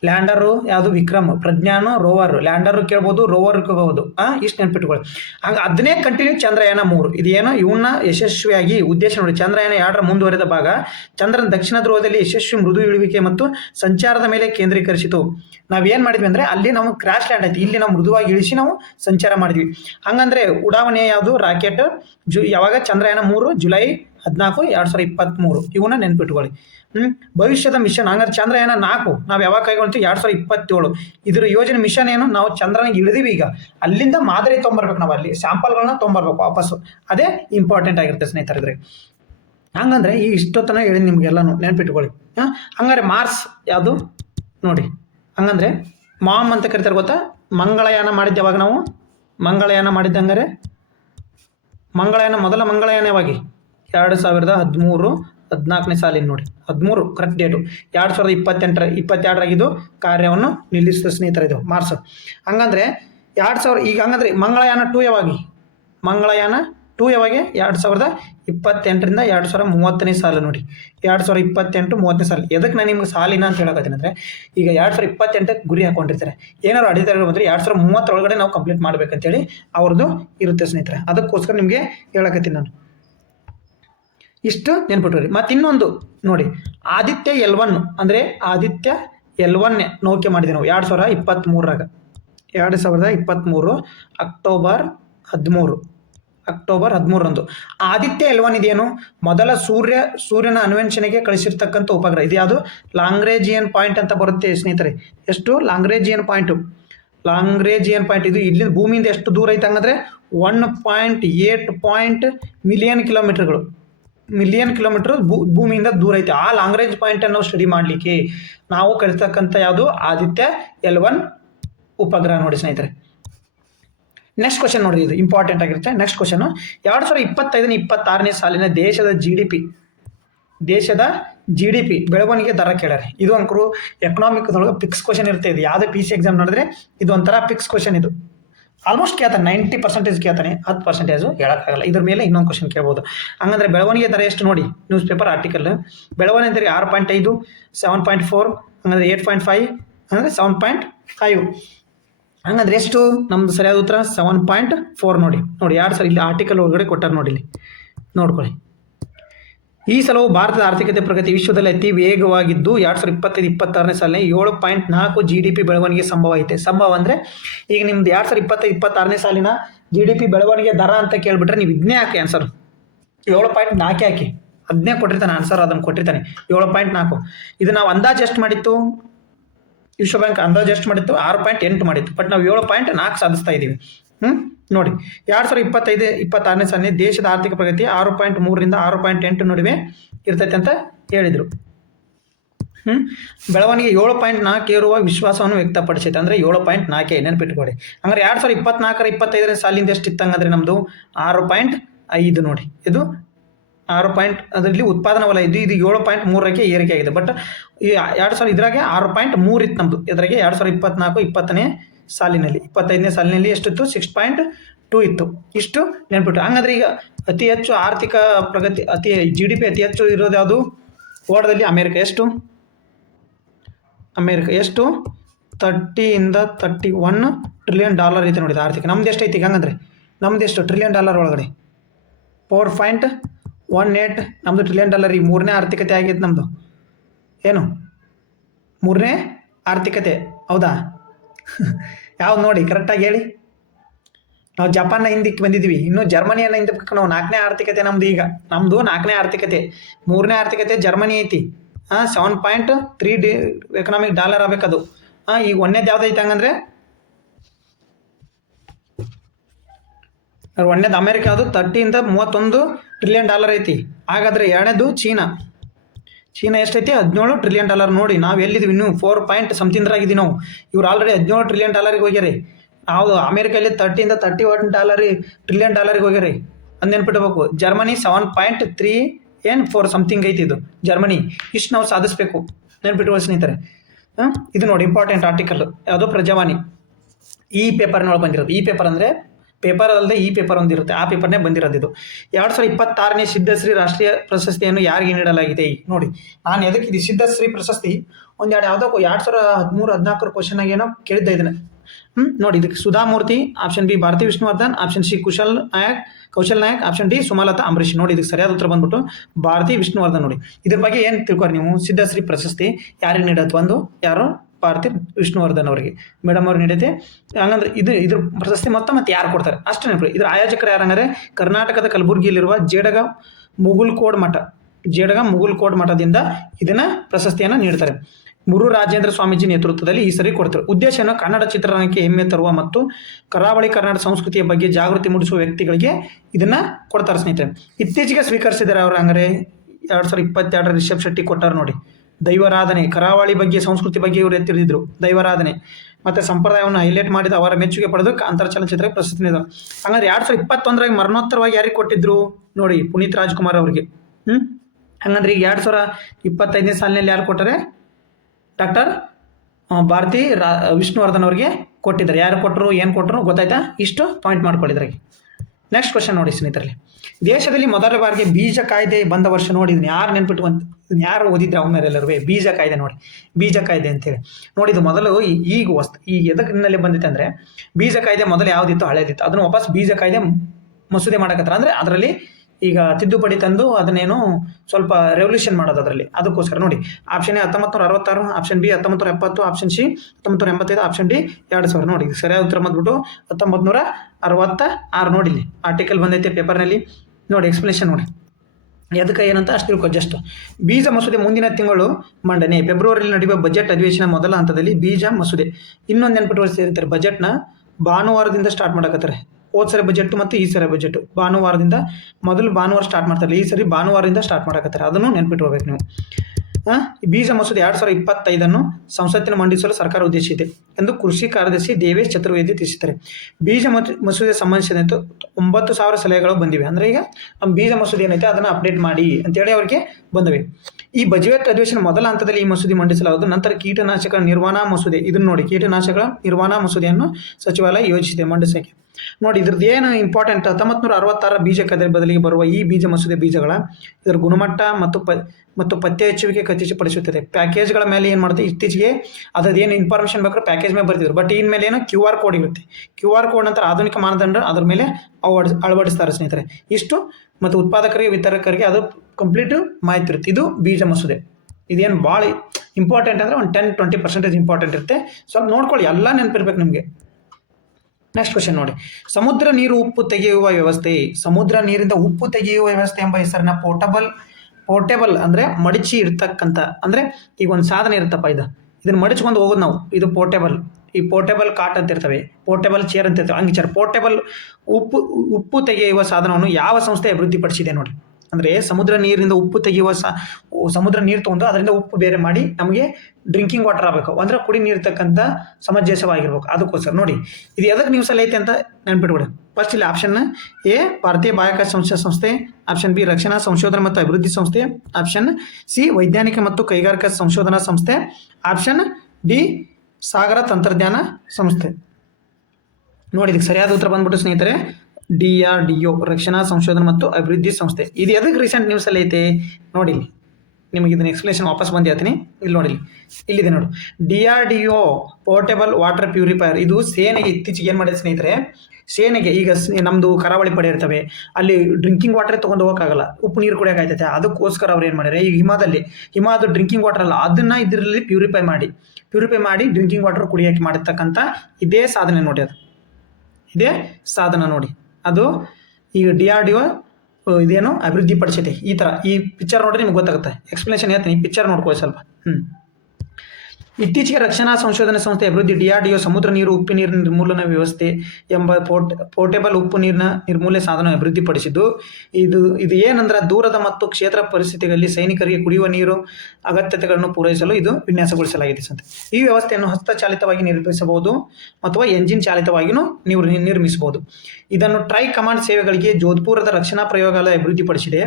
ಲ್ಯಾಂಡರು ಯಾವುದು? ವಿಕ್ರಮ್. ಪ್ರಜ್ಞಾನ ರೋವರ್. ಲ್ಯಾಂಡರ್ ಕೇಳ್ಬೋದು, ರೋವರ್ ಕೇಳ್ಬೋದು. ಇಷ್ಟು ನೆನ್ಪಿಟ್ಕೊಳ್ಳಿ. ಹಂಗೆ ಅದನ್ನೇ ಕಂಟಿನ್ಯೂ ಚಂದ್ರಯಾನ 3 ಇದೇನು? ಇವನ್ನ ಯಶಸ್ವಿಯಾಗಿ ಉದ್ದೇಶ ನೋಡಿ. ಚಂದ್ರಯಾನ 2ರ ಮುಂದುವರೆದ ಭಾಗ ಚಂದ್ರನ ದಕ್ಷಿಣ ಧ್ರುವದಲ್ಲಿ ಯಶಸ್ವಿ ಮೃದು ಇಳುವಿಕೆ ಮತ್ತು ಸಂಚಾರದ ಮೇಲೆ ಕೇಂದ್ರೀಕರಿಸಿತು. ನಾವೇನು ಮಾಡಿದ್ವಿ ಅಂದರೆ ಅಲ್ಲಿ ನಾವು ಕ್ರಾಶ್ ಲ್ಯಾಂಡ್ ಆಯ್ತು. ಇಲ್ಲಿ ನಾವು ಮೃದುವಾಗಿ ಇಳಿಸಿ ನಾವು ಸಂಚಾರ ಮಾಡಿದ್ವಿ. ಹಂಗಂದ್ರೆ ಉಡಾವಣೆ ಯಾವುದು? ರಾಕೆಟ್ ಯಾವಾಗ? ಚಂದ್ರಯಾನ 3 ಜುಲೈ 14, 2023 ಇವನ್ನ ನೆನ್ಪಿಟ್ಕೊಳ್ಳಿ. ಭವಿಷ್ಯದ ಮಿಷನ್ ಹಂಗಾರೆ ಚಂದ್ರಯಾನ 4 ನಾವು ಯಾವಾಗ ಕೈಗೊಳ್ತೀವಿ? 2027. ಇದ್ರ ಯೋಜನೆ ಮಿಷನ್ ಏನು? ನಾವು ಚಂದ್ರನಿಗೆ ಇಳಿದೀವಿ. ಈಗ ಅಲ್ಲಿಂದ ಮಾದರಿ ತೊಗೊಂಬರ್ಬೇಕು. ನಾವು ಅಲ್ಲಿ ಸ್ಯಾಂಪಲ್ಗಳನ್ನ ತೊಗೊಂಬರ್ಬೇಕು ವಾಪಸ್ಸು. ಅದೇ ಇಂಪಾರ್ಟೆಂಟ್ ಆಗಿರುತ್ತೆ ಸ್ನೇಹಿತರಿದ್ರೆ. ಹಂಗಂದ್ರೆ ಈ ಇಷ್ಟೊತ್ತನ ಹೇಳಿ ನಿಮ್ಗೆಲ್ಲನೂ ನೆನ್ಪಿಟ್ಕೊಳ್ಳಿ. ಹಂಗಾರೆ ಮಾರ್ಸ್ ಯಾವುದು ನೋಡಿ. ಹಂಗಂದ್ರೆ ಮಾಮ್ ಅಂತ ಕರಿತಾರೆ ಗೊತ್ತಾ? ಮಂಗಳಯಾನ ಮಾಡಿದ್ದೆ ಯಾವಾಗ ನಾವು? ಮಂಗಳಯಾನ ಮಾಡಿದ್ದಂಗಾರೆ ಮಂಗಳಯಾನ ಮೊದಲ ಮಂಗಳಯಾನ ಯಾವಾಗಿ? 2013-14 ಸಾಲಿನ ನೋಡಿ. 13 ಕರೆಕ್ಟ್ ಡೇಟು. 2022 ಇದು ಕಾರ್ಯವನ್ನು ನಿಲ್ಲಿಸಿದ ಸ್ನೇಹಿತರೆ ಇದು ಮಾರ್ಸ್. ಹಂಗಂದ್ರೆ 2000 ಈಗ ಹಂಗಂದ್ರೆ ಮಂಗಳಯಾನ 2 ಯಾವಾಗಿ? ಮಂಗಳಯಾನ 2 ಯಾವಾಗ? 2028 2030 ಸಾಲು ನೋಡಿ. 2028-30 ಸಾಲು. ಎದಕ್ಕೆ ನಾನು ನಿಮ್ಗೆ ಸಾಲಿನ ಅಂತ ಹೇಳಕತ್ತೀನಿ ಅಂದರೆ, ಈಗ 2028 ಗುರಿ ಹಾಕೊಂಡಿರ್ತಾರೆ. ಏನಾದ್ರು ಅಡಿತಡೆ ಬಂದರೆ 2030 ಒಳಗಡೆ ನಾವು ಕಂಪ್ಲೀಟ್ ಮಾಡ್ಬೇಕಂತೇಳಿ ಅವ್ರದ್ದು ಇರುತ್ತೆ ಸ್ನೇಹಿತರೆ. ಅದಕ್ಕೋಸ್ಕರ ನಿಮಗೆ ಹೇಳಕತ್ತೀನಿ ನಾನು. ಇಷ್ಟು ನೆನ್ಪಿಟ್ರಿ. ಮತ್ತು ಇನ್ನೊಂದು ನೋಡಿ, ಆದಿತ್ಯ L1 ಅಂದರೆ ಆದಿತ್ಯ L1 ನೌಕೆ ಮಾಡಿದ್ವಿ ನಾವು 2023 2023 ಅಕ್ಟೋಬರ್ 13ರಂದು. ಆದಿತ್ಯ L1 ಇದೇನು ಮೊದಲ ಸೂರ್ಯನ ಅನ್ವೇಷಣೆಗೆ ಕಳಿಸಿರ್ತಕ್ಕಂಥ ಉಪಗ್ರಹ. ಇದು ಯಾವುದು ಲಾಂಗ್ರೇಜಿಯನ್ ಪಾಯಿಂಟ್ ಅಂತ ಬರುತ್ತೆ ಸ್ನೇಹಿತರೆ. ಎಷ್ಟು ಲಾಂಗ್ರೇಜಿಯನ್ ಪಾಯಿಂಟ್ ಇದು ಇಲ್ಲಿಂದ ಭೂಮಿಯಿಂದ ಎಷ್ಟು ದೂರ ಐತೆ ಹಂಗಂದ್ರೆ 1.8 ಮಿಲಿಯನ್ ಕಿಲೋಮೀಟರ್ ಭೂಮಿಯಿಂದ ದೂರ ಐತೆ. ಆ ಲಾಂಗ್ರೇಜ್ ಪಾಯಿಂಟ್ ಅನ್ನು ಸ್ಟಡಿ ಮಾಡಲಿಕ್ಕೆ ನಾವು ಕಳಿಸ್ತಕ್ಕಂಥ ಯಾವುದು ಆದಿತ್ಯ L1 ಉಪಗ್ರಹ ನೋಡಿ ಸ್ನೇಹಿತರೆ. ನೆಕ್ಸ್ಟ್ ಕ್ವಶನ್ ನೋಡಿ, ಇದು ಇಂಪಾರ್ಟೆಂಟ್ ಆಗಿರುತ್ತೆ. ನೆಕ್ಸ್ಟ್ ಕ್ವಶನ್ 2025-26ನೇ ಸಾಲಿನ ದೇಶದ ಜಿ ಡಿ ಪಿ ಬೆಳವಣಿಗೆ ದರ ಕೇಳ್ಯಾರೆ. ಇದು ಅಂಕರು ಎಕನಾಮಿಕ್ ಫಿಕ್ಸ್ ಕ್ವಶನ್ ಇರುತ್ತೆ. ಇದು ಯಾವುದೇ PC ಎಕ್ಸಾಮ್ ನೋಡಿದ್ರೆ ಇದು ಒಂಥರ ಫಿಕ್ಸ್ ಕ್ವಶನ್. ಇದು ಆಲ್ಮೋಸ್ಟ್ ಕೇಳ್ತಾನೆ, 90% ಕೇಳ್ತಾನೆ, 10% ಹೇಳೋಕ್ಕಾಗಲ್ಲ. ಇದ್ರ ಮೇಲೆ ಇನ್ನೊಂದು ಕ್ವಶನ್ ಕೇಳ್ಬೋದು. ಹಂಗಂದ್ರೆ ಬೆಳವಣಿಗೆ ದರ ಎಷ್ಟು ನೋಡಿ, ನ್ಯೂಸ್ ಪೇಪರ್ ಆರ್ಟಿಕಲ್. ಬೆಳವಣಿಗೆ ದರ 6.5, 7.4, ಹಂಗಂದ್ರೆ 8.5, ಅಂದರೆ 7.5. ಹಂಗಂದ್ರೆ ಎಷ್ಟು ನಮ್ದು ಸರಿಯಾದ ಉತ್ತರ 7.4 ನೋಡಿ. 2 ಸಲ ಇಲ್ಲಿ ಆರ್ಟಿಕಲ್ ಒಳಗಡೆ ಕೊಟ್ಟಾರೆ ನೋಡಿ, ಇಲ್ಲಿ ನೋಡ್ಕೊಳ್ಳಿ. ಈ ಸಲವು ಭಾರತದ ಆರ್ಥಿಕತೆ ಪ್ರಗತಿ ವಿಶ್ವದಲ್ಲಿ ಅತಿ ವೇಗವಾಗಿದ್ದು 2025-26ನೇ ಸಾಲಿನ 7.4 GDP ಬೆಳವಣಿಗೆ ಸಂಭವ ಐತೆ. ಸಂಭವ ಅಂದರೆ ಈಗ ನಿಮ್ದು 2025-26ನೇ ಸಾಲಿನ GDP ಬೆಳವಣಿಗೆ ದರ ಅಂತ ಕೇಳ್ಬಿಟ್ರೆ ನೀವು ಇದನ್ನೇ ಹಾಕಿ ಆನ್ಸರ್ 7.4 ಹಾಕಿ. ಅದನ್ನೇ ಕೊಟ್ಟಿರ್ತಾನೆ ಆನ್ಸರ್, ಅದನ್ನು ಕೊಟ್ಟಿರ್ತಾನೆ 7.4. ಇದು ನಾವು ಅಂದಾಜು ಎಷ್ಟು ಮಾಡಿತ್ತು, ವಿಶ್ವ ಬ್ಯಾಂಕ್ ಅಂದಾಜು ಎಷ್ಟು ಮಾಡಿತ್ತು 6.8 ಮಾಡಿತ್ತು. ಬಟ್ ನಾವು 7.4 ಸಾಧಿಸ್ತಾ ಇದ್ದೀವಿ. ನೋಡಿ 2025-26ನೇ ಸಾಲಿನ ದೇಶದ ಆರ್ಥಿಕ ಪ್ರಗತಿ 6.3ರಿಂದ 6.8 ನಡುವೆ ಇರ್ತೈತೆ ಅಂತ ಹೇಳಿದರು. ಬೆಳವಣಿಗೆ 7.4 ಇರುವ ವಿಶ್ವಾಸವನ್ನು ವ್ಯಕ್ತಪಡಿಸೈತೆ. ಅಂದರೆ 7.4 ನೆನಪಿಟ್ಕೊಳ್ಳಿ. ಹಂಗಾರೆ 2024-25ನೇ ಸಾಲಿಂದ ಎಷ್ಟು ಇತ್ತಂಗಂದ್ರೆ ನಮ್ಮದು 6.5 ನೋಡಿ. ಇದು 6 ಅದರಲ್ಲಿ ಉತ್ಪಾದನಾ ವಲಯ ಇದು 7.3ಕ್ಕೆ ಏರಿಕೆ ಆಗಿದೆ. ಬಟ್ ಈ 2000 ಇದ್ರಾಗೆ 6.3 ಇತ್ತು ನಮ್ಮದು. ಇದ್ರಾಗೆ 2024-20ನೇ ಸಾಲಿನಲ್ಲಿ 25ನೇ ಸಾಲಿನಲ್ಲಿ ಎಷ್ಟಿತ್ತು 6.2 ಇತ್ತು. ಇಷ್ಟು ನೆನ್ಪಿಟ್ಟು. ಹಂಗಂದ್ರೆ ಈಗ ಅತಿ ಹೆಚ್ಚು ಆರ್ಥಿಕ ಪ್ರಗತಿ GDP ಅತಿ ಹೆಚ್ಚು ಇರೋದು ಯಾವುದು ವರ್ಲ್ಡ್ದಲ್ಲಿ? ಅಮೇರಿಕ. ಎಷ್ಟು 30-31 ಟ್ರಿಲಿಯನ್ ಡಾಲರ್ ಐತೆ ನೋಡಿದ ಆರ್ಥಿಕ. ನಮ್ದು ಎಷ್ಟು ಐತಿ ಹಂಗಂದ್ರೆ, ನಮ್ದು ಎಷ್ಟು ಟ್ರಿಲಿಯನ್ ಡಾಲರ್ ಒಳಗಡೆ 4.18 ನಮ್ಮದು ಟ್ರಿಲಿಯನ್ ಡಾಲರ್. ಈ 3ನೇ ಆರ್ಥಿಕತೆ ಆಗೈತೆ ನಮ್ಮದು. ಏನು 3ನೇ ಆರ್ಥಿಕತೆ ಹೌದಾ? ಯಾವ್ದು ನೋಡಿ ಕರೆಕ್ಟಾಗಿ ಹೇಳಿ. ನಾವು ಜಪಾನ್ನ ಹಿಂದಕ್ಕೆ ಬಂದಿದ್ವಿ, ಇನ್ನು ಜರ್ಮನಿಯನ್ನು ಹಿಂದಕ್ಕೆ. ನಾವು 4ನೇ ಆರ್ಥಿಕತೆ ನಮ್ಮದು. ಈಗ ನಮ್ಮದು 4ನೇ ಆರ್ಥಿಕತೆ. 3ನೇ ಆರ್ಥಿಕತೆ ಜರ್ಮನಿ ಐತಿ. 7.3 ಎಕನಾಮಿಕ್ ಡಾಲರ್ ಆಗಬೇಕದು. ಈಗ 1ನೇದು ಯಾವ್ದು ಐತೆ ಹಂಗಂದ್ರೆ 1ನೇದು ಅಮೇರಿಕ, ಅದು 30-31 ಟ್ರಿಲಿಯನ್ ಡಾಲರ್ ಐತಿ. ಹಾಗಾದರೆ 2ನೇದು ಚೀನಾ ಎಷ್ಟೈತಿ 17 ಟ್ರಿಲಿಯನ್ ಡಾಲರ್. ನೋಡಿ ನಾವು ಎಲ್ಲಿದ್ದೀವಿ, ಇನ್ನೂ 4 ಪಾಯಿಂಟ್ ಸಮಥಿಂಗ್ರಾಗಿದ್ದೀವಿ ನಾವು. ಇವ್ರು ಆಲ್ರೆಡಿ 17 ಟ್ರಿಲಿಯನ್ ಡಾಲರ್ಗೆ ಹೋಗ್ಯಾರೆ. ಹೌದು, ಅಮೇರಿಕಲ್ಲಿ 30-31 ಟ್ರಿಲಿಯನ್ ಡಾಲರ್ಗೆ ಹೋಗ್ಯಾರೆ. ಅದು ನೆನ್ಪಿಟ್ಬೇಕು. ಜರ್ಮನಿ 7.34 ಸಮಥಿಂಗ್ ಐತಿ ಇದು ಜರ್ಮನಿ. ಇಷ್ಟು ನಾವು ಸಾಧಿಸಬೇಕು, ನೆನ್ಪಿಟ್ಟು ಸ್ನೇಹಿತರೆ. ಇದು ನೋಡಿ ಇಂಪಾರ್ಟೆಂಟ್ ಆರ್ಟಿಕಲ್ ಯಾವುದೋ ಪ್ರಜಾವಾಣಿ ಈ ಪೇಪರ್ನೊಳಗೆ ಬಂದಿರೋದು. ಈ ಪೇಪರ್ ಅಂದರೆ ಪೇಪರ್ ಅಲ್ಲದೆ ಈ ಪೇಪರ್ ಒಂದಿರುತ್ತೆ, ಆ ಪೇಪರ್ನೇ ಬಂದಿರೋದು ಇದು. 2026ನೇ ಸಿದ್ಧಶ್ರೀ ರಾಷ್ಟ್ರೀಯ ಪ್ರಶಸ್ತಿಯನ್ನು ಯಾರಿಗೆ ನೀಡಲಾಗಿದೆ? ನೋಡಿ ನಾನು ಎದಕ್ಕೆ ಇದು ಸಿದ್ಧಶ್ರೀ ಪ್ರಶಸ್ತಿ ಒಂದೆರಡು ಯಾವುದೋ 2013-14 ಕ್ವಶನ್ ಏನೋ ಕೇಳಿದ್ದೆ ಇದನ್ನ. ನೋಡಿ ಇದಕ್ಕೆ Sudha Murthy, option B Bharathi Vishnuvardhan, option C Kaushal Nayak, option D Sumalatha Ambareesh. ನೋಡಿ ಇದಕ್ಕೆ ಸರಿಯಾದ ಉತ್ತರ ಬಂದ್ಬಿಟ್ಟು ಭಾರತಿ ವಿಷ್ಣುವರ್ಧನ್. ನೋಡಿ ಇದ್ರ ಬಗ್ಗೆ ಏನು ತಿಳ್ಕೊರಿ ನೀವು, ಸಿದ್ಧಶ್ರೀ ಪ್ರಶಸ್ತಿ ಯಾರಿಗೆ ನೀಡತ್ತೆ? ಒಂದು ಯಾರು ಭಾರತಿ ವಿಷ್ಣುವರ್ಧನ್ ಅವರಿಗೆ ಮೇಡಮ್ ಅವ್ರು ನೀಡೈತೆ. ಹಂಗಂದ್ರೆ ಇದ್ರ ಪ್ರಶಸ್ತಿ ಮತ್ತೆ ಯಾರು ಕೊಡ್ತಾರೆ ಅಷ್ಟೇ ನೆನಪು. ಇದ್ರ ಆಯೋಜಕರು ಯಾರಂದರೆ ಕರ್ನಾಟಕದ ಕಲಬುರಗಿಯಲ್ಲಿರುವ ಜೇಡಗ ಮುಗುಲ್ಕೋಡ್ ಮಠದಿಂದ ಇದನ್ನ ಪ್ರಶಸ್ತಿಯನ್ನು ನೀಡ್ತಾರೆ. ಮುರು ರಾಜೇಂದ್ರ ಸ್ವಾಮೀಜಿ ನೇತೃತ್ವದಲ್ಲಿ ಈ ಸರಿ ಕೊಡ್ತಾರೆ. ಉದ್ದೇಶನ ಕನ್ನಡ ಚಿತ್ರರಂಗಕ್ಕೆ ಹೆಮ್ಮೆ ತರುವ ಮತ್ತು ಕರಾವಳಿ ಕನ್ನಡ ಸಂಸ್ಕೃತಿಯ ಬಗ್ಗೆ ಜಾಗೃತಿ ಮೂಡಿಸುವ ವ್ಯಕ್ತಿಗಳಿಗೆ ಇದನ್ನ ಕೊಡ್ತಾರೆ ಸ್ನೇಹಿತರೆ. ಇತ್ತೀಚೆಗೆ ಸ್ವೀಕರಿಸಿದ್ದಾರೆ ಅವರು. ಹಂಗಾರೆ 2022 ರಿಷಬ್ ಶೆಟ್ಟಿ ಕೊಟ್ಟಾರೆ ನೋಡಿ. ದೈವಾರಾಧನೆ, ಕರಾವಳಿ ಬಗ್ಗೆ ಸಂಸ್ಕೃತಿ ಬಗ್ಗೆ ಇವರು ಎತ್ತಿರಿದ್ರು. ದೈವಾರಾಧನೆ ಮತ್ತು ಸಂಪ್ರದಾಯವನ್ನು ಹೈಲೈಟ್ ಮಾಡಿದ ಅವರ ಮೆಚ್ಚುಗೆ ಪಡೆದು ಅಂತರ್ ಚಲನಚಿತ್ರ ಪ್ರಶಸ್ತಿ ನೀಡಿದರು. ಹಂಗಾರೆ 2021 ಮರಣೋತ್ತರವಾಗಿ ಯಾರಿಗೆ ಕೊಟ್ಟಿದ್ರು ನೋಡಿ? ಪುನೀತ್ ರಾಜ್ಕುಮಾರ್ ಅವರಿಗೆ. ಹಂಗಂದ್ರೆ ಈಗ 2025ನೇ ಸಾಲಿನಲ್ಲಿ ಯಾರು ಕೊಟ್ಟರೆ? ಡಾಕ್ಟರ್ ಭಾರತಿ ವಿಷ್ಣುವರ್ಧನ್ ಅವರಿಗೆ ಕೊಟ್ಟಿದ್ದಾರೆ. ಯಾರು ಕೊಟ್ಟರು, ಏನು ಕೊಟ್ಟರು ಗೊತ್ತಾಯ್ತಾ? ಇಷ್ಟು ಪಾಯಿಂಟ್ ಮಾಡ್ಕೊಂಡಿದ್ರಾಗೆ. ನೆಕ್ಸ್ಟ್ ಕ್ವಶನ್ ನೋಡಿ ಸ್ನೇಹಿತರಲ್ಲಿ. ದೇಶದಲ್ಲಿ ಮೊದಲ ಬಾರಿಗೆ ಬೀಜ ಕಾಯ್ದೆ ಬಂದ ವರ್ಷ ನೋಡಿ. ಇದನ್ನ ಯಾರು ಇದನ್ನ ಯಾರು ಓದಿದ್ರೆ ಅವನ್ನೆಲ್ಲರೂ ಬೀಜ ಕಾಯ್ದೆ ನೋಡಿ, ಬೀಜ ಕಾಯ್ದೆ ಅಂತೇಳಿ ನೋಡಿ. ಇದು ಮೊದಲು ಈಗ ಎದಕ್ಕಿನಲ್ಲಿ ಬಂದಿತ್ತು ಅಂದರೆ, ಬೀಜ ಕಾಯ್ದೆ ಮೊದಲು ಯಾವುದಿತ್ತು? ಹಳೇದಿತ್ತು. ಅದನ್ನು ವಾಪಸ್ ಬೀಜ ಕಾಯ್ದೆ ಮಸೂದೆ ಮಾಡಕತ್ತಾರ. ಅಂದರೆ ಅದರಲ್ಲಿ ಈಗ ತಿದ್ದುಪಡಿ ತಂದು ಅದನ್ನೇನು ಸ್ವಲ್ಪ ರೆವಲ್ಯೂಷನ್ ಮಾಡೋದು ಅದರಲ್ಲಿ. ಅದಕ್ಕೋಸ್ಕರ ನೋಡಿ, option A 1966, option B 1970, option C 1985, option D 2000. ನೋಡಿ ಸರಿಯಾದ ಉತ್ತರ ಬಂದ್ಬಿಟ್ಟು 1966. ನೋಡಿ ಇಲ್ಲಿ ಆರ್ಟಿಕಲ್ ಬಂದೈತೆ ಪೇಪರ್ನಲ್ಲಿ. ನೋಡಿ ಎಕ್ಸ್ಪ್ಲನೇಷನ್ ನೋಡಿ ಅದಕ್ಕೆ ಏನಂತ ಅಷ್ಟು ತಿಳ್ಕೊ. ಜಸ್ಟ್ ಬೀಜ ಮಸೂದೆ ಮುಂದಿನ ತಿಂಗಳು ಮಂಡನೆ. ಫೆಬ್ರವರಿಯಲ್ಲಿ ನಡೆಯುವ ಬಜೆಟ್ ಅಧಿವೇಶನ ಮೊದಲ ಹಂತದಲ್ಲಿ ಬೀಜ ಮಸೂದೆ. ಇನ್ನೊಂದು ನೆನಪಿಟ್ಟು ಬಜೆಟ್ನ ಭಾನುವಾರದಿಂದ ಸ್ಟಾರ್ಟ್ ಮಾಡಕತ್ತಾರೆ. ಹೋದ ಸರಿ ಬಜೆಟ್ ಮತ್ತು ಈ ಸರಿ ಬಜೆಟ್ ಭಾನುವಾರದಿಂದ, ಮೊದಲು ಭಾನುವಾರ ಸ್ಟಾರ್ಟ್ ಮಾಡ್ತಾರೆ, ಈ ಸರಿ ಭಾನುವಾರದಿಂದ ಸ್ಟಾರ್ಟ್ ಮಾಡಕತ್ತಾರೆ. ಅದನ್ನು ನೆನಪಿಟ್ಕೋಬೇಕು ನೀವು. ಬೀಜ ಮಸೂದೆ 2025 ಸಂಸತ್ತಿನ ಮಂಡಿಸಲು ಸರ್ಕಾರ ಉದ್ದೇಶಿಸಿದೆ ಎಂದು ಕೃಷಿ ಕಾರ್ಯದರ್ಶಿ ದೇವೇಶ್ ಚತುರ್ವೇದಿ ತಿಳಿಸಿದ್ದಾರೆ. ಬೀಜ ಮಸೂದೆ ಸಂಬಂಧಿಸಿದಂತೆ 9,000 ಸಲಹೆಗಳು ಬಂದಿವೆ. ಅಂದರೆ ಈಗ ನಮ್ಮ ಬೀಜ ಮಸೂದೆ ಏನೈತೆ ಅದನ್ನು ಅಪ್ಡೇಟ್ ಮಾಡಿ ಅಂತೇಳಿ ಅವರಿಗೆ ಬಂದವೆ. ಈ ಬಜೆಟ್ ಅಧಿವೇಶನ ಮೊದಲ ಹಂತದಲ್ಲಿ ಈ ಮಸೂದೆ ಮಂಡಿಸಲಾಗುವುದು. ನಂತರ ಕೀಟನಾಶಕ ನಿರ್ವಹಣಾ ಮಸೂದೆ, ಇದನ್ನು ನೋಡಿ, ಕೀಟನಾಶಕಗಳ ನಿರ್ವಹಣಾ ಮಸೂದೆಯನ್ನು ಸಚಿವಾಲಯ ಯೋಜಿಸಿದೆ ಮಂಡಿಸಕ್ಕೆ. ನೋಡಿ ಇದ್ರದ್ದು ಏನು ಇಂಪಾರ್ಟೆಂಟ್, 1966 ಬೀಜ ಕದರಿ ಬದಲಿಗೆ ಬರುವ ಈ ಬೀಜ ಮಸೂದೆ ಬೀಜಗಳ ಇದರ ಗುಣಮಟ್ಟ ಮತ್ತು ಪತ್ತೆ ಹಚ್ಚುವಿಕೆ ಖಚಿತಪಡಿಸುತ್ತದೆ. ಪ್ಯಾಕೇಜ್ಗಳ ಮೇಲೆ ಏನು ಮಾಡುತ್ತೆ, ಇತ್ತೀಚೆಗೆ ಅದ್ರದ್ದು ಏನು ಇನ್ಫಾರ್ಮೇಷನ್ ಬೇಕಾದ್ರೆ ಪ್ಯಾಕೇಜ್ ಮೇಲೆ ಬರ್ತಿದ್ರು, ಬಟ್ ಇನ್ ಮೇಲೆ ಏನು QR ಕೋಡ್ ಇರುತ್ತೆ. QR ಕೋಡ್ ನಂತರ ಆಧುನಿಕ ಮಾನದಂಡ ಅದ್ರ ಮೇಲೆ ಅಳವಡಿಸ್ತಾರೆ ಸ್ನೇಹಿತರೆ. ಇಷ್ಟು ಮತ್ತು ಉತ್ಪಾದಕರಿಗೆ ವಿತರಕರಿಗೆ ಅದು ಕಂಪ್ಲೀಟ್ ಮಾಹಿತಿ ಇರುತ್ತೆ. ಇದು ಬೀಜ ಮಸೂದೆ. ಇದೇನು ಭಾಳ ಇಂಪಾರ್ಟೆಂಟ್ ಅಂದರೆ ಒಂದು 10-20% ಇಂಪಾರ್ಟೆಂಟ್ ಇರುತ್ತೆ. ಸ್ವಲ್ಪ ನೋಡ್ಕೊಳ್ಳಿ, ಎಲ್ಲ ನೆನಪಿರ್ಬೇಕು ನಿಮಗೆ. ನೆಕ್ಸ್ಟ್ ಕ್ವಶನ್ ನೋಡಿ, ಸಮುದ್ರ ನೀರು ಉಪ್ಪು ತೆಗೆಯುವ ವ್ಯವಸ್ಥೆ. ಸಮುದ್ರ ನೀರಿಂದ ಉಪ್ಪು ತೆಗೆಯುವ ವ್ಯವಸ್ಥೆ ಎಂಬ ಹೆಸರಿನ ಪೋರ್ಟೇಬಲ್ ಅಂದರೆ ಮಡಚಿ ಇರ್ತಕ್ಕಂಥ, ಅಂದರೆ ಈಗ ಒಂದು ಸಾಧನ ಇರುತ್ತಪ್ಪ, ಇದನ್ನು ಮಡಚ್ಕೊಂಡು ಹೋಗೋದು ನಾವು, ಇದು ಪೋರ್ಟೇಬಲ್. ಈ ಪೋರ್ಟೇಬಲ್ ಕಾಟ್ ಅಂತ ಇರ್ತವೆ, ಪೋರ್ಟೇಬಲ್ ಚೇರ್ ಅಂತ ಇರ್ತವೆ, ಅಂಗೀಚರ್. ಪೋರ್ಟೇಬಲ್ ಉಪ್ಪು ತೆಗೆಯುವ ಸಾಧನವನ್ನು ಯಾವ ಸಂಸ್ಥೆ ಅಭಿವೃದ್ಧಿಪಡಿಸಿದೆ ನೋಡಿ. ಅಂದರೆ ಸಮುದ್ರ ನೀರಿನಿಂದ ಉಪ್ಪು ತೆಗೆಯುವ ಸಮುದ್ರ ನೀರು ತೊಗೊಂಡು ಅದರಿಂದ ಉಪ್ಪು ಬೇರೆ ಮಾಡಿ ನಮಗೆ ಡ್ರಿಂಕಿಂಗ್ ವಾಟರ್ ಆಗಬೇಕು, ಅಂದರೆ ಕುಡಿ ನೀರ್ತಕ್ಕಂಥ ಸಮಂಜಸವಾಗಿರ್ಬೇಕು. ಅದಕ್ಕೋಸ್ಕರ ನೋಡಿ ಇದು ಎದಕ್ಕೆ ನ್ಯೂಸಲ್ಲಿ ಐತೆ ಅಂತ ನೆನ್ಪಿಟ್ಬಿಡಿ. ಫಸ್ಟ್ ಇಲ್ಲಿ ಆಪ್ಷನ್ ಎ ಭಾರತೀಯ ಬಾಹ್ಯಾಕಾಶ ಸಂಸ್ಥೆ, ಆಪ್ಷನ್ ಬಿ ರಕ್ಷಣಾ ಸಂಶೋಧನಾ ಮತ್ತು ಅಭಿವೃದ್ಧಿ ಸಂಸ್ಥೆ, ಆಪ್ಷನ್ ಸಿ ವೈಜ್ಞಾನಿಕ ಮತ್ತು ಕೈಗಾರಿಕಾ ಸಂಶೋಧನಾ ಸಂಸ್ಥೆ, ಆಪ್ಷನ್ ಡಿ ಸಾಗರ ತಂತ್ರಜ್ಞಾನ ಸಂಸ್ಥೆ. ನೋಡಿ ಇದಕ್ಕೆ ಸರಿಯಾದ ಉತ್ತರ ಬಂದ್ಬಿಟ್ಟು ಸ್ನೇಹಿತರೆ DRDO, ರಕ್ಷಣಾ ಸಂಶೋಧನಾ ಮತ್ತು ಅಭಿವೃದ್ಧಿ ಸಂಸ್ಥೆ. ಇದು ಎದಕ್ಕೆ ರೀಸೆಂಟ್ ನ್ಯೂಸಲ್ಲಿ ಐತೆ ನೋಡಿ. ನಿಮಗೆ ಇದನ್ನ ಎಕ್ಸ್ಪ್ಲೇಷನ್ ವಾಪಸ್ ಬಂದು ಹೇಳ್ತೀನಿ. ಇಲ್ಲಿ ನೋಡಿ, ಇಲ್ಲಿದೆ ನೋಡಿ, DRDO ಪೋರ್ಟೇಬಲ್ ವಾಟರ್ ಪ್ಯೂರಿಫೈಯರ್. ಇದು ಸೇನೆಗೆ ಇತ್ತೀಚೆಗೆ ಏನು ಮಾಡಿದೆ ಸ್ನೇಹಿತರೆ, ಸೇನೆಗೆ ಈಗ ನಮ್ಮದು ಕರಾವಳಿ ಪಡೆ ಇರ್ತವೆ, ಅಲ್ಲಿ ಡ್ರಿಂಕಿಂಗ್ ವಾಟರ್ ತೊಗೊಂಡು ಹೋಗೋಕ್ಕಾಗಲ್ಲ, ಉಪ್ಪು ನೀರು ಕುಡಿಯೋಕ್ಕಾಯ್ತೈತೆ. ಅದಕ್ಕೋಸ್ಕರ ಅವ್ರು ಏನು ಮಾಡ್ಯಾರೆ, ಈಗ ಹಿಮಾದ ಡ್ರಿಂಕಿಂಗ್ ವಾಟರ್ ಅಲ್ಲ, ಅದನ್ನು ಇದರಲ್ಲಿ ಪ್ಯೂರಿಫೈ ಮಾಡಿ ಡ್ರಿಂಕಿಂಗ್ ವಾಟರ್ ಕುಡಿಯೋಕೆ ಮಾಡಿರ್ತಕ್ಕಂಥ ಇದೇ ಸಾಧನೆ ನೋಡಿ. ಅದು ಇದೇ ಸಾಧನ ನೋಡಿ. ಅದು ಈಗ DRDO ಇದೇನು ಅಭಿವೃದ್ಧಿ ಪಡಿಸಿದೆ. ಈ ಥರ ಈ ಪಿಕ್ಚರ್ ನೋಡ್ರಿ ನಿಮ್ಗೆ ಗೊತ್ತಾಗುತ್ತೆ. ಎಕ್ಸ್ಪ್ಲನೇಷನ್ ಹೇಳ್ತೀನಿ, ಈ ಪಿಕ್ಚರ್ ನೋಡ್ಕೊಳ್ಳಿ ಸ್ವಲ್ಪ. ಇತ್ತೀಚೆಗೆ ರಕ್ಷಣಾ ಸಂಶೋಧನಾ ಸಂಸ್ಥೆ ಅಭಿವೃದ್ಧಿ DRDO ಸಮುದ್ರ ನೀರು ಉಪ್ಪು ನೀರಿನ ನಿರ್ಮೂಲನಾ ವ್ಯವಸ್ಥೆ ಎಂಬ ಪೋರ್ಟೇಬಲ್ ಉಪ್ಪು ನೀರಿನ ನಿರ್ಮೂಲನೆ ಸಾಧನ ಅಭಿವೃದ್ಧಿಪಡಿಸಿದ್ದು. ಇದು ಏನಂದ್ರೆ ದೂರದ ಮತ್ತು ಕ್ಷೇತ್ರ ಪರಿಸ್ಥಿತಿಗಳಲ್ಲಿ ಸೈನಿಕರಿಗೆ ಕುಡಿಯುವ ನೀರು ಅಗತ್ಯತೆಗಳನ್ನು ಪೂರೈಸಲು ಇದು ವಿನ್ಯಾಸಗೊಳಿಸಲಾಗಿದೆ ಸಂತೆ. ಈ ವ್ಯವಸ್ಥೆಯನ್ನು ಹಸ್ತಚಾಲಿತವಾಗಿ ನಿರ್ಮಿಸಬಹುದು ಅಥವಾ ಎಂಜಿನ್ ಚಾಲಿತವಾಗಿಯೂ ನೀವು ನಿರ್ಮಿಸಬಹುದು. ಇದನ್ನು ಟ್ರೈ ಕಮಾಂಡ್ ಸೇವೆಗಳಿಗೆ ಜೋಧ್ಪುರದ ರಕ್ಷಣಾ ಪ್ರಯೋಗಾಲಯ ಅಭಿವೃದ್ಧಿಪಡಿಸಿದೆ.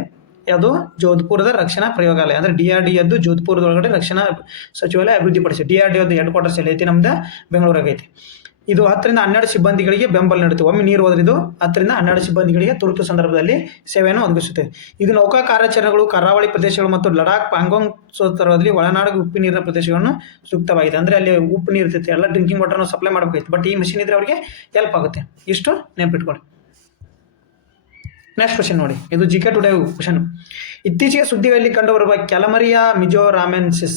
ಅದು ಜೋಧ್ಪುರದ ರಕ್ಷಣಾ ಪ್ರಯೋಗಾಲಯ, ಅಂದರೆ DRDO ಜೋಧ್ಪುರದೊಳಗಡೆ ರಕ್ಷಣಾ ಸಚಿವಾಲಯ ಅಭಿವೃದ್ಧಿಪಡಿಸಿದೆ. DRDO ಹೆಡ್ ಕ್ವಾರ್ಟರ್ಸ್ ಎಲ್ಲ ಐತಿ, ನಮ್ದು ಬೆಂಗಳೂರಾಗ ಐತಿ. ಇದು 10-12 ಸಿಬ್ಬಂದಿಗಳಿಗೆ ಬೆಂಬಲ ನೀಡುತ್ತೆ. ಒಮ್ಮೆ ನೀರು ಹೋದ್ರೆ ಇದು 10-12 ಸಿಬ್ಬಂದಿಗಳಿಗೆ ತುರ್ತು ಸಂದರ್ಭದಲ್ಲಿ ಸೇವೆಯನ್ನು ಒದಗಿಸುತ್ತೆ. ಇದು ನೌಕಾ ಕಾರ್ಯಾಚರಣೆಗಳು, ಕರಾವಳಿ ಪ್ರದೇಶಗಳು ಮತ್ತು ಲಡಾಖ್ ಪ್ಯಾಂಗಾಂಗ್ ಸೋತರದಲ್ಲಿ ಒಳನಾಡು ಉಪ್ಪು ನೀರಿನ ಪ್ರದೇಶಗಳನ್ನು ಸೂಕ್ತವಾಗಿದೆ. ಅಂದರೆ ಅಲ್ಲಿ ಉಪ್ಪು ನೀರು ಇರ್ತೈತೆ, ಎಲ್ಲ ಡ್ರಿಂಕಿಂಗ್ ವಾಟರ್ನ ಸಪ್ಲೈ ಮಾಡಬೇಕಾಯ್ತು, ಬಟ್ ಈ ಮಿಷಿನ್ ಇದ್ರೆ ಅವರಿಗೆ ಹೆಲ್ಪ್ ಆಗುತ್ತೆ. ಇಷ್ಟು ನೆನಪಿಟ್ಕೊಳ್ಳಿ. ನೆಕ್ಸ್ಟ್ ಕ್ವಶನ್ ನೋಡಿ, ಇದು GK ಟುಡೇ ಕ್ವಶನ್. ಇತ್ತೀಚೆಗೆ ಸುದ್ದಿಗಳಲ್ಲಿ ಕಂಡುಬರುವ ಕ್ಯಾಲಮರಿಯಾ ಮಿಜೋರಾಮೆನ್ಸಿಸ್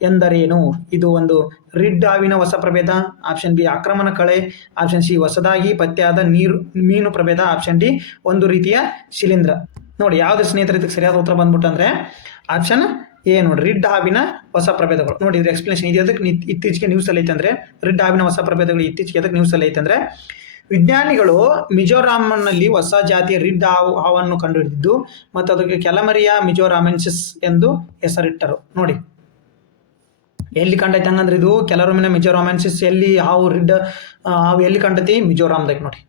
ಎಂದರೇನು? ಇದು ಒಂದು ರಿಡ್ ಹಾವಿನ ಹೊಸ ಪ್ರಭೇದ, ಆಪ್ಷನ್ ಬಿ ಆಕ್ರಮಣ ಕಳೆ, ಆಪ್ಷನ್ ಸಿ ಹೊಸದಾಗಿ ಪತ್ತೆಯಾದ ಮೀನು ಪ್ರಭೇದ, ಆಪ್ಷನ್ ಡಿ ಒಂದು ರೀತಿಯ ಶಿಲೀಂಧ್ರ. ನೋಡಿ ಯಾವ್ದು ಸ್ನೇಹಿತರೆ ಇದಕ್ಕೆ ಸರಿಯಾದ ಉತ್ತರ ಬಂದ್ಬಿಟ್ಟು ಅಂದರೆ ಆಪ್ಷನ್ ಎ ನೋಡಿ, ರಿಡ್ ಹಾವಿನ ಹೊಸ ಪ್ರಭೇದಗಳು. ನೋಡಿ ಇದ್ರ ಎಕ್ಸ್ಪ್ಲೇಷನ್ ಇದು ಅದಕ್ಕೆ ಇತ್ತೀಚೆಗೆ ನ್ಯೂಸಲ್ಲಿ ಐತೆ ಅಂದರೆ, ರಿಡ್ ಹಾವಿನ ಹೊಸ ಪ್ರಭೇದಗಳು ಇತ್ತೀಚೆಗೆ ಅದಕ್ಕೆ ನ್ಯೂಸಲ್ಲಿ ಐತೆ ಅಂದರೆ, ವಿಜ್ಞಾನಿಗಳು ಮಿಜೋರಾಂನಲ್ಲಿ ಹೊಸ ಜಾತಿಯ ರಿಡ್ ಹಾವನ್ನು ಕಂಡುಹಿಡಿದಿದ್ದು ಮತ್ತು ಅದಕ್ಕೆ ಕ್ಯಾಲಮರಿಯಾ ಮಿಜೋರಾಮೆನ್ಸಿಸ್ ಎಂದು ಹೆಸರಿಟ್ಟರು. ನೋಡಿ ಎಲ್ಲಿ ಕಂಡೈತೆ ಹಂಗಂದ್ರೆ, ಇದು ಕ್ಯಾಲಮರಿಯಾ ಮಿಜೋರಾಮೆನ್ಸಿಸ್ ಎಲ್ಲಿ ಹಾವು ರಿಡ್ ಹಾವು ಎಲ್ಲಿ ಕಂಡೈತಿ? ಮಿಜೋರಾಮ್ದಾಗ ನೋಡಿ,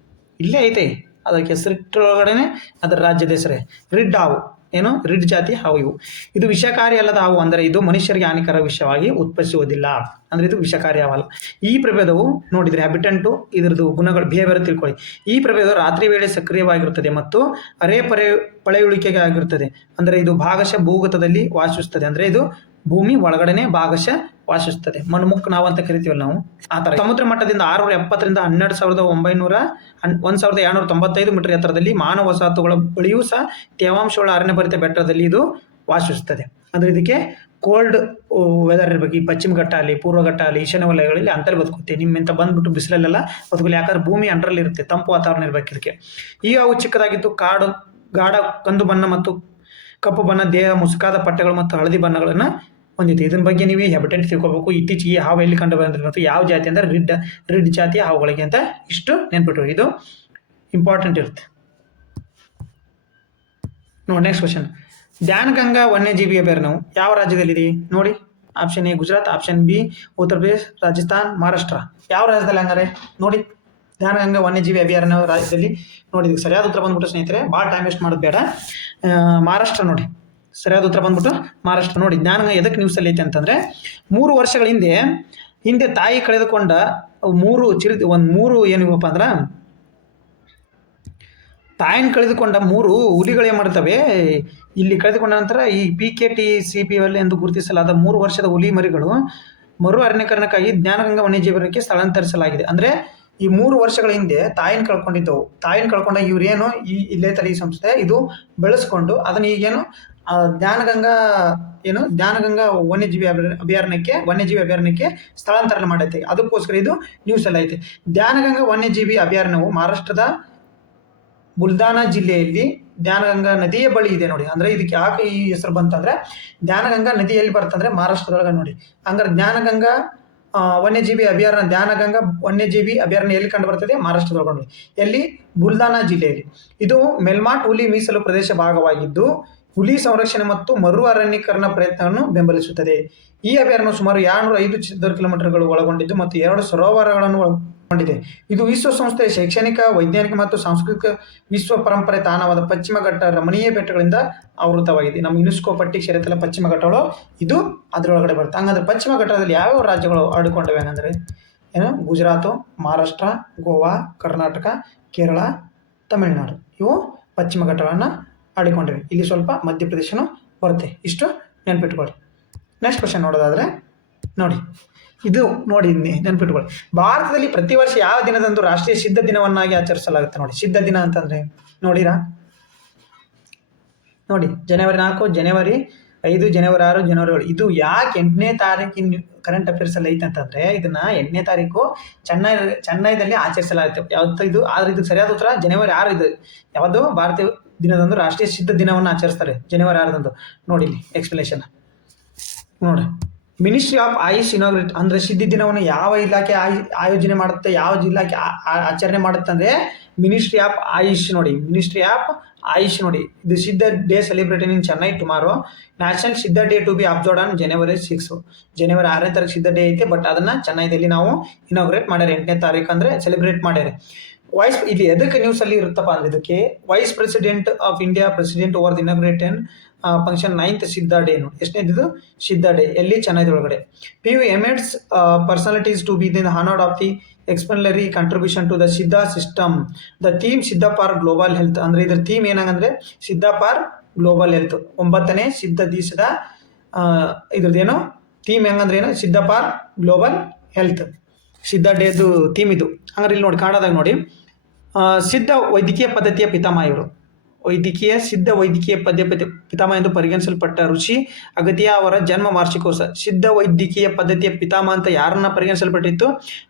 ಇಲ್ಲೇ ಐತೆ. ಅದಕ್ಕೆ ಹೆಸರಿಟ್ಟೊಳಗಡೆ ಅದರ ರಾಜ್ಯದ ಹೆಸರೇ ರಿಡ್ ಹಾವು. ಏನು ರಿಡ್ ಜಾತಿ ಹಾವು ಇವು. ಇದು ವಿಷಕಾರಿ ಅಲ್ಲದ ಹಾವು, ಅಂದರೆ ಇದು ಮನುಷ್ಯರಿಗೆ ಹಾನಿಕರ ವಿಷಯವಾಗಿ ಉತ್ಪತ್ತಿಸುವುದಿಲ್ಲ, ಅಂದರೆ ಇದು ವಿಷಕಾರಿ ಹಾವಲ್ಲ. ಈ ಪ್ರಭೇದವು ನೋಡಿದರೆ ಹ್ಯಾಬಿಟೆಂಟು ಇದರದ್ದು ಗುಣಗಳು ಬಿಹೇವಿಯರ್ ತಿಳ್ಕೊಳ್ಳಿ. ಈ ಪ್ರಭೇದವು ರಾತ್ರಿ ವೇಳೆ ಸಕ್ರಿಯವಾಗಿರುತ್ತದೆ ಮತ್ತು ಪಳೆಯುಳಿಕೆಗೆ ಆಗಿರುತ್ತದೆ. ಅಂದರೆ ಇದು ಭಾಗಶಃ ಭೂಗತದಲ್ಲಿ ವಾಸಿಸುತ್ತದೆ, ಅಂದರೆ ಇದು ಭೂಮಿ ಒಳಗಡೆನೆ ಭಾಗಶಃ ವಾಸಿಸುತ್ತದೆ. ಮಣ್ಮುಕ್ ನಾವು ಅಂತ ಕರಿತೀವಲ್ಲ ನಾವು ಆ ಥರ. ಸಮುದ್ರ ಮಟ್ಟದಿಂದ 670ರಿಂದ 12,795 ಮೀಟರ್ ಎತ್ತರದಲ್ಲಿ ಮಾನವ ವಸಾಹತುಗಳ ಬಳಿಯೂ ಸಹ ತೇವಾಂಶಗಳ ಅರಣ್ಯಭರಿತ ಬೆಟ್ಟದಲ್ಲಿ ಇದು ವಾಸಿಸುತ್ತದೆ. ಅಂದರೆ ಇದಕ್ಕೆ ಕೋಲ್ಡ್ ವೆದರ್ ಇರಬೇಕು. ಈ ಪಶ್ಚಿಮ ಘಟ್ಟ ಆಗಲಿ, ಪೂರ್ವ ಘಟ್ಟ ಆಗಲಿ, ಈಶಾನ್ಯ ವಲಯಗಳಲ್ಲಿ ಅಂತಲ್ಲಿ ಬದುಕುತ್ತೆ. ನಿಮ್ಮಿಂತ ಬಂದ್ಬಿಟ್ಟು ಬಿಸಿಲಲ್ಲೆಲ್ಲ ಬದುಕಲಿ, ಯಾಕಂದ್ರೆ ಭೂಮಿ ಅಂಡರಲ್ಲಿ ಇರುತ್ತೆ, ತಂಪು ವಾತಾವರಣ ಇರಬೇಕು ಇದಕ್ಕೆ. ಈಗ ಅವು ಚಿಕ್ಕದಾಗಿದ್ದು ಗಾಢ ಕಂದು ಬಣ್ಣ ಮತ್ತು ಕಪ್ಪು ಬಣ್ಣ, ದೇಹ ಮುಸುಕಾದ ಪಟ್ಟೆಗಳು ಮತ್ತು ಹಳದಿ ಬಣ್ಣಗಳನ್ನು ಹೊಂದಿದೆ. ಇದರ ಬಗ್ಗೆ ನೀವು ಹೆಬಿಟೆಂಟ್ ತಿಳ್ಕೊಬೇಕು. ಇತ್ತೀಚೆಗೆ ಹಾವು ಎಲ್ಲಿ ಕಂಡು ಬಂದಿದೆ ಮತ್ತು ಯಾವ ಜಾತಿ ಅಂದರೆ ರಿಡ್ ಜಾತಿಯ ಹಾವುಗಳಿಗೆ ಅಂತ ಇಷ್ಟು ನೆನ್ಪಿಟ್ಟು. ಇದು ಇಂಪಾರ್ಟೆಂಟ್ ಇರುತ್ತೆ ನೋಡಿ. ನೆಕ್ಸ್ಟ್ ಕ್ವಶನ್, ಧ್ಯಾನಗಂಗಾ ವನ್ಯಜೀವಿ ಅಭಯಾರಣ್ಯವು ಯಾವ ರಾಜ್ಯದಲ್ಲಿದೆ ನೋಡಿ. Option A Gujarat, option B Uttar Pradesh, Rajasthan, Maharashtra. ಯಾವ ರಾಜ್ಯದಲ್ಲಿ ಹಂಗಾರೆ ನೋಡಿ. ಧ್ಯಾನಗಂಗಾ ವನ್ಯಜೀವಿ ಅಭಯಾರಣ್ಯ ರಾಜ್ಯದಲ್ಲಿ ನೋಡಿ. ಸರಿಯಾದ ಉತ್ತರ ಬಂದ್ಬಿಟ್ಟು ಸ್ನೇಹಿತರೆ, ಭಾಳ ಟೈಮ್ ವೇಸ್ಟ್ ಮಾಡೋದು ಬೇಡ, ಮಹಾರಾಷ್ಟ್ರ ನೋಡಿ. ಸರಿಯಾದ ಉತ್ತರ ಬಂದ್ಬಿಟ್ಟು ಮಹಾರಾಷ್ಟ್ರ ನೋಡಿ. ಜ್ಞಾನಗಂಗಾ ಎದಕ್ಕೆ ನ್ಯೂಸಲ್ಲಿ ಐತೆ ಅಂತಂದರೆ, 3 ವರ್ಷಗಳ ಹಿಂದೆ ತಾಯಿ ಕಳೆದುಕೊಂಡ ಮೂರು ಏನಿವಪ್ಪ ಅಂದ್ರೆ, ತಾಯಿನ ಕಳೆದುಕೊಂಡ 3 ಹುಲಿಗಳು ಏನು ಮಾಡ್ತವೆ, ಇಲ್ಲಿ ಕಳೆದುಕೊಂಡ ನಂತರ ಈ PKTCPL ಎಂದು ಗುರುತಿಸಲಾದ 3 ವರ್ಷದ ಹುಲಿ ಮರಿಗಳು ಮರು ಅರಣ್ಯೀಕರಣಕ್ಕಾಗಿ ಜ್ಞಾನಗಂಗಾ ವನ್ಯಜೀವಿಗೆ ಸ್ಥಳಾಂತರಿಸಲಾಗಿದೆ. ಅಂದರೆ ಈ 3 ವರ್ಷಗಳ ಹಿಂದೆ ತಾಯಿನ ಕಳ್ಕೊಂಡ ಇವರೇನು ಇಲ್ಲೇ ತರ ಈ ಸಂಸ್ಥೆ ಇದು ಬೆಳೆಸ್ಕೊಂಡು ಅದನ್ನ ಈಗೇನು ಜ್ಞಾನಗಂಗಾ ವನ್ಯಜೀವಿ ಅಭಯಾರಣ್ಯಕ್ಕೆ ಸ್ಥಳಾಂತರ ಮಾಡೈತೆ. ಅದಕ್ಕೋಸ್ಕರ ಇದು ನ್ಯೂಸ್ ಎಲ್ಲ ಐತೆ. ಜ್ಞಾನಗಂಗಾ ವನ್ಯಜೀವಿ ಅಭಯಾರಣ್ಯವು ಮಹಾರಾಷ್ಟ್ರದ ಬುಲ್ದಾನಾ ಜಿಲ್ಲೆಯಲ್ಲಿ ಜ್ಞಾನಗಂಗಾ ನದಿಯ ಬಳಿ ಇದೆ ನೋಡಿ. ಅಂದರೆ ಇದಕ್ಕೆ ಯಾಕೆ ಈ ಹೆಸರು ಬಂತಂದ್ರೆ, ಜ್ಞಾನಗಂಗಾ ನದಿಯಲ್ಲಿ ಬರ್ತಂದ್ರೆ ಮಹಾರಾಷ್ಟ್ರದೊಳಗೆ ನೋಡಿ. ಹಂಗಾರೆ ಜ್ಞಾನಗಂಗಾ ವನ್ಯಜೀವಿ ಅಭಯಾರಣ್ಯ ಎಲ್ಲಿ ಕಂಡು ಬರ್ತದೆ? ಮಹಾರಾಷ್ಟ್ರದೊಳಗೆ ನೋಡಿ. ಎಲ್ಲಿ? ಬುಲ್ದಾನಾ ಜಿಲ್ಲೆಯಲ್ಲಿ. ಇದು ಮೆಲ್ಮಾಟ್ ಹುಲಿ ಮೀಸಲು ಪ್ರದೇಶ ಭಾಗವಾಗಿದ್ದು ಹುಲಿ ಸಂರಕ್ಷಣೆ ಮತ್ತು ಮರು ಅರಣ್ಯೀಕರಣ ಪ್ರಯತ್ನವನ್ನು ಬೆಂಬಲಿಸುತ್ತದೆ. ಈ ಅಭಯಾರಣ್ಯ ಸುಮಾರು 205 ಚದರ ಕಿಲೋಮೀಟರ್ಗಳು ಒಳಗೊಂಡಿದ್ದು ಮತ್ತು 2 ಸರೋವರಗಳನ್ನು ಒಳಗೊಂಡಿದೆ. ಇದು ವಿಶ್ವಸಂಸ್ಥೆಯ ಶೈಕ್ಷಣಿಕ, ವೈಜ್ಞಾನಿಕ ಮತ್ತು ಸಾಂಸ್ಕೃತಿಕ ವಿಶ್ವ ಪರಂಪರೆ ತಾಣವಾದ ಪಶ್ಚಿಮ ಘಟ್ಟ ರಮಣೀಯ ಬೆಟ್ಟಗಳಿಂದ ಆವೃತವಾಗಿದೆ. ನಮ್ಮ ಯುನೆಸ್ಕೋ ಪಟ್ಟಿಗೆ ಸೇರಿತಲ್ಲ ಪಶ್ಚಿಮ ಘಟ್ಟಗಳು, ಇದು ಅದರೊಳಗಡೆ ಬರುತ್ತೆ. ಹಂಗಂದ್ರೆ ಪಶ್ಚಿಮ ಘಟ್ಟದಲ್ಲಿ ಯಾವ್ಯಾವ ರಾಜ್ಯಗಳು ಆಡಿಕೊಂಡಿವೆ ಅಂದರೆ ಗುಜರಾತು, ಮಹಾರಾಷ್ಟ್ರ, ಗೋವಾ, ಕರ್ನಾಟಕ, ಕೇರಳ, ತಮಿಳುನಾಡು, ಇವು ಪಶ್ಚಿಮ ಘಟ್ಟಗಳನ್ನು ಆಡಿಕೊಂಡಿವೆ. ಇಲ್ಲಿ ಸ್ವಲ್ಪ ಮಧ್ಯಪ್ರದೇಶನೂ ಬರುತ್ತೆ. ಇಷ್ಟು ನೆನ್ಪಿಟ್ಕೊಳ್ಳಿ. ನೆಕ್ಸ್ಟ್ ಕ್ವಶನ್ ನೋಡೋದಾದರೆ ನೋಡಿ, ಇದು ನೋಡಿ ನೆನ್ಪಿಟ್ಕೊಳ್ಳಿ. ಭಾರತದಲ್ಲಿ ಪ್ರತಿ ವರ್ಷ ಯಾವ ದಿನದಂದು ರಾಷ್ಟ್ರೀಯ ಸಿದ್ಧ ದಿನವನ್ನಾಗಿ ಆಚರಿಸಲಾಗುತ್ತೆ ನೋಡಿ. ಸಿದ್ಧ ದಿನ ಅಂತಂದರೆ ನೋಡಿರಾ ನೋಡಿ, ಜನವರಿ 4, ಜನವರಿ 5, ಜನವರಿ 6, ಜನವರಿ 7. ಇದು ಯಾಕೆ 8ನೇ ತಾರೀಕಿನ ಕರೆಂಟ್ ಅಫೇರ್ಸಲ್ಲಿ ಐತೆ ಅಂತಂದರೆ, ಇದನ್ನ 8ನೇ ತಾರೀಕು ಚೆನ್ನೈದಲ್ಲಿ ಆಚರಿಸಲಾಗುತ್ತೆ. ಯಾವತ್ತು ಇದು? ಆದರೆ ಇದು ಸರಿಯಾದ ಉತ್ತರ ಜನವರಿ 6. ಇದು ಯಾವುದು? ಭಾರತೀಯ ದಿನದಂದು ರಾಷ್ಟ್ರೀಯ ಸಿದ್ಧ ದಿನವನ್ನು ಆಚರಿಸ್ತಾರೆ ಜನವರಿ 6ರಂದು. ನೋಡಿ ಇಲ್ಲಿ ಎಕ್ಸ್ಪ್ಲನೇಷನ್ ನೋಡಿ. ಮಿನಿಸ್ಟ್ರಿ ಆಫ್ ಆಯುಷ್ ಇನಾಗ್ರೇಟ್ ಅಂದರೆ ಸಿದ್ಧ ದಿನವನ್ನು ಯಾವ ಇಲಾಖೆ ಆಯೋಜನೆ ಮಾಡುತ್ತೆ, ಯಾವ ಇಲಾಖೆ ಆಚರಣೆ ಮಾಡುತ್ತೆ ಅಂದರೆ ಮಿನಿಸ್ಟ್ರಿ ಆಫ್ ಆಯುಷ್ ನೋಡಿ. ಮಿನಿಸ್ಟ್ರಿ ಆಫ್ ಆಯುಷ್ ನೋಡಿ. ಇದು Siddha day celebrated in Chennai tomorrow. National Siddha day to be observed on January 6. ಜನವರಿ 6ನೇ ತಾರೀಕು ಸಿದ್ಧ ಡೇ ಐತೆ, ಬಟ್ ಅದನ್ನು ಚೆನ್ನೈದಲ್ಲಿ ನಾವು ಇನಾಗ್ರೇಟ್ ಮಾಡ್ಯಾರ. 8ನೇ ತಾರೀಕು ಅಂದರೆ ಸೆಲೆಬ್ರೇಟ್ ಮಾಡ್ಯಾರ. ಇಲ್ಲಿ ಎದಕ್ಕೆ ನ್ಯೂಸಲ್ಲಿ ಇರುತ್ತಪ್ಪ ಅಂದ್ರೆ, ಇದಕ್ಕೆ vice president of India president over the inaugurated function 9th Siddha day ನೋಡಿ. ಎಷ್ಟನೇದು? ಸಿದ್ಧ ಡೇ. ಎಲ್ಲಿ? ಚೆನ್ನೈದೊಳಗಡೆ. PU eminent personalities to be the honoured of the exemplary contribution to the Siddha system. The theme Siddha for global health. ಅಂದರೆ ಇದ್ರ theme ಏನಂದ್ರೆ ಸಿದ್ಧ for global health. 9ನೇ ಸಿದ್ಧ ದಿವಸದ ಇದ್ರದ್ದೇನು ಥೀಮ್ ಹೆಂಗಂದ್ರೆ ಏನು? ಸಿದ್ಧ ಫಾರ್ ಗ್ಲೋಬಲ್ ಹೆಲ್ತ್. ಸಿದ್ಧ ಡೇದು ಥೀಮ್ ಇದು. ಹಂಗಾರೆ ಇಲ್ಲಿ ನೋಡಿ ಕಾಣೋದಾಗ ನೋಡಿ, ಸಿದ್ಧ ವೈದ್ಯಕೀಯ ಪದ್ಧತಿಯ ಪಿತಾಮಹ ಇವರು. ಸಿದ್ಧ ವೈದ್ಯಕೀಯ ಪಿತಾಮಹ ಎಂದು ಪರಿಗಣಿಸಲ್ಪಟ್ಟ ಋಷಿ ಅಗತ್ಯ ಅವರ ಜನ್ಮ ವಾರ್ಷಿಕೋತ್ಸವ. ಸಿದ್ಧ ವೈದ್ಯಕೀಯ ಪದ್ಧತಿಯ ಪಿತಾಮಹ ಅಂತ ಯಾರನ್ನ ಪರಿಗಣಿಸಲ್ಪಟ್ಟಿತ್ತು?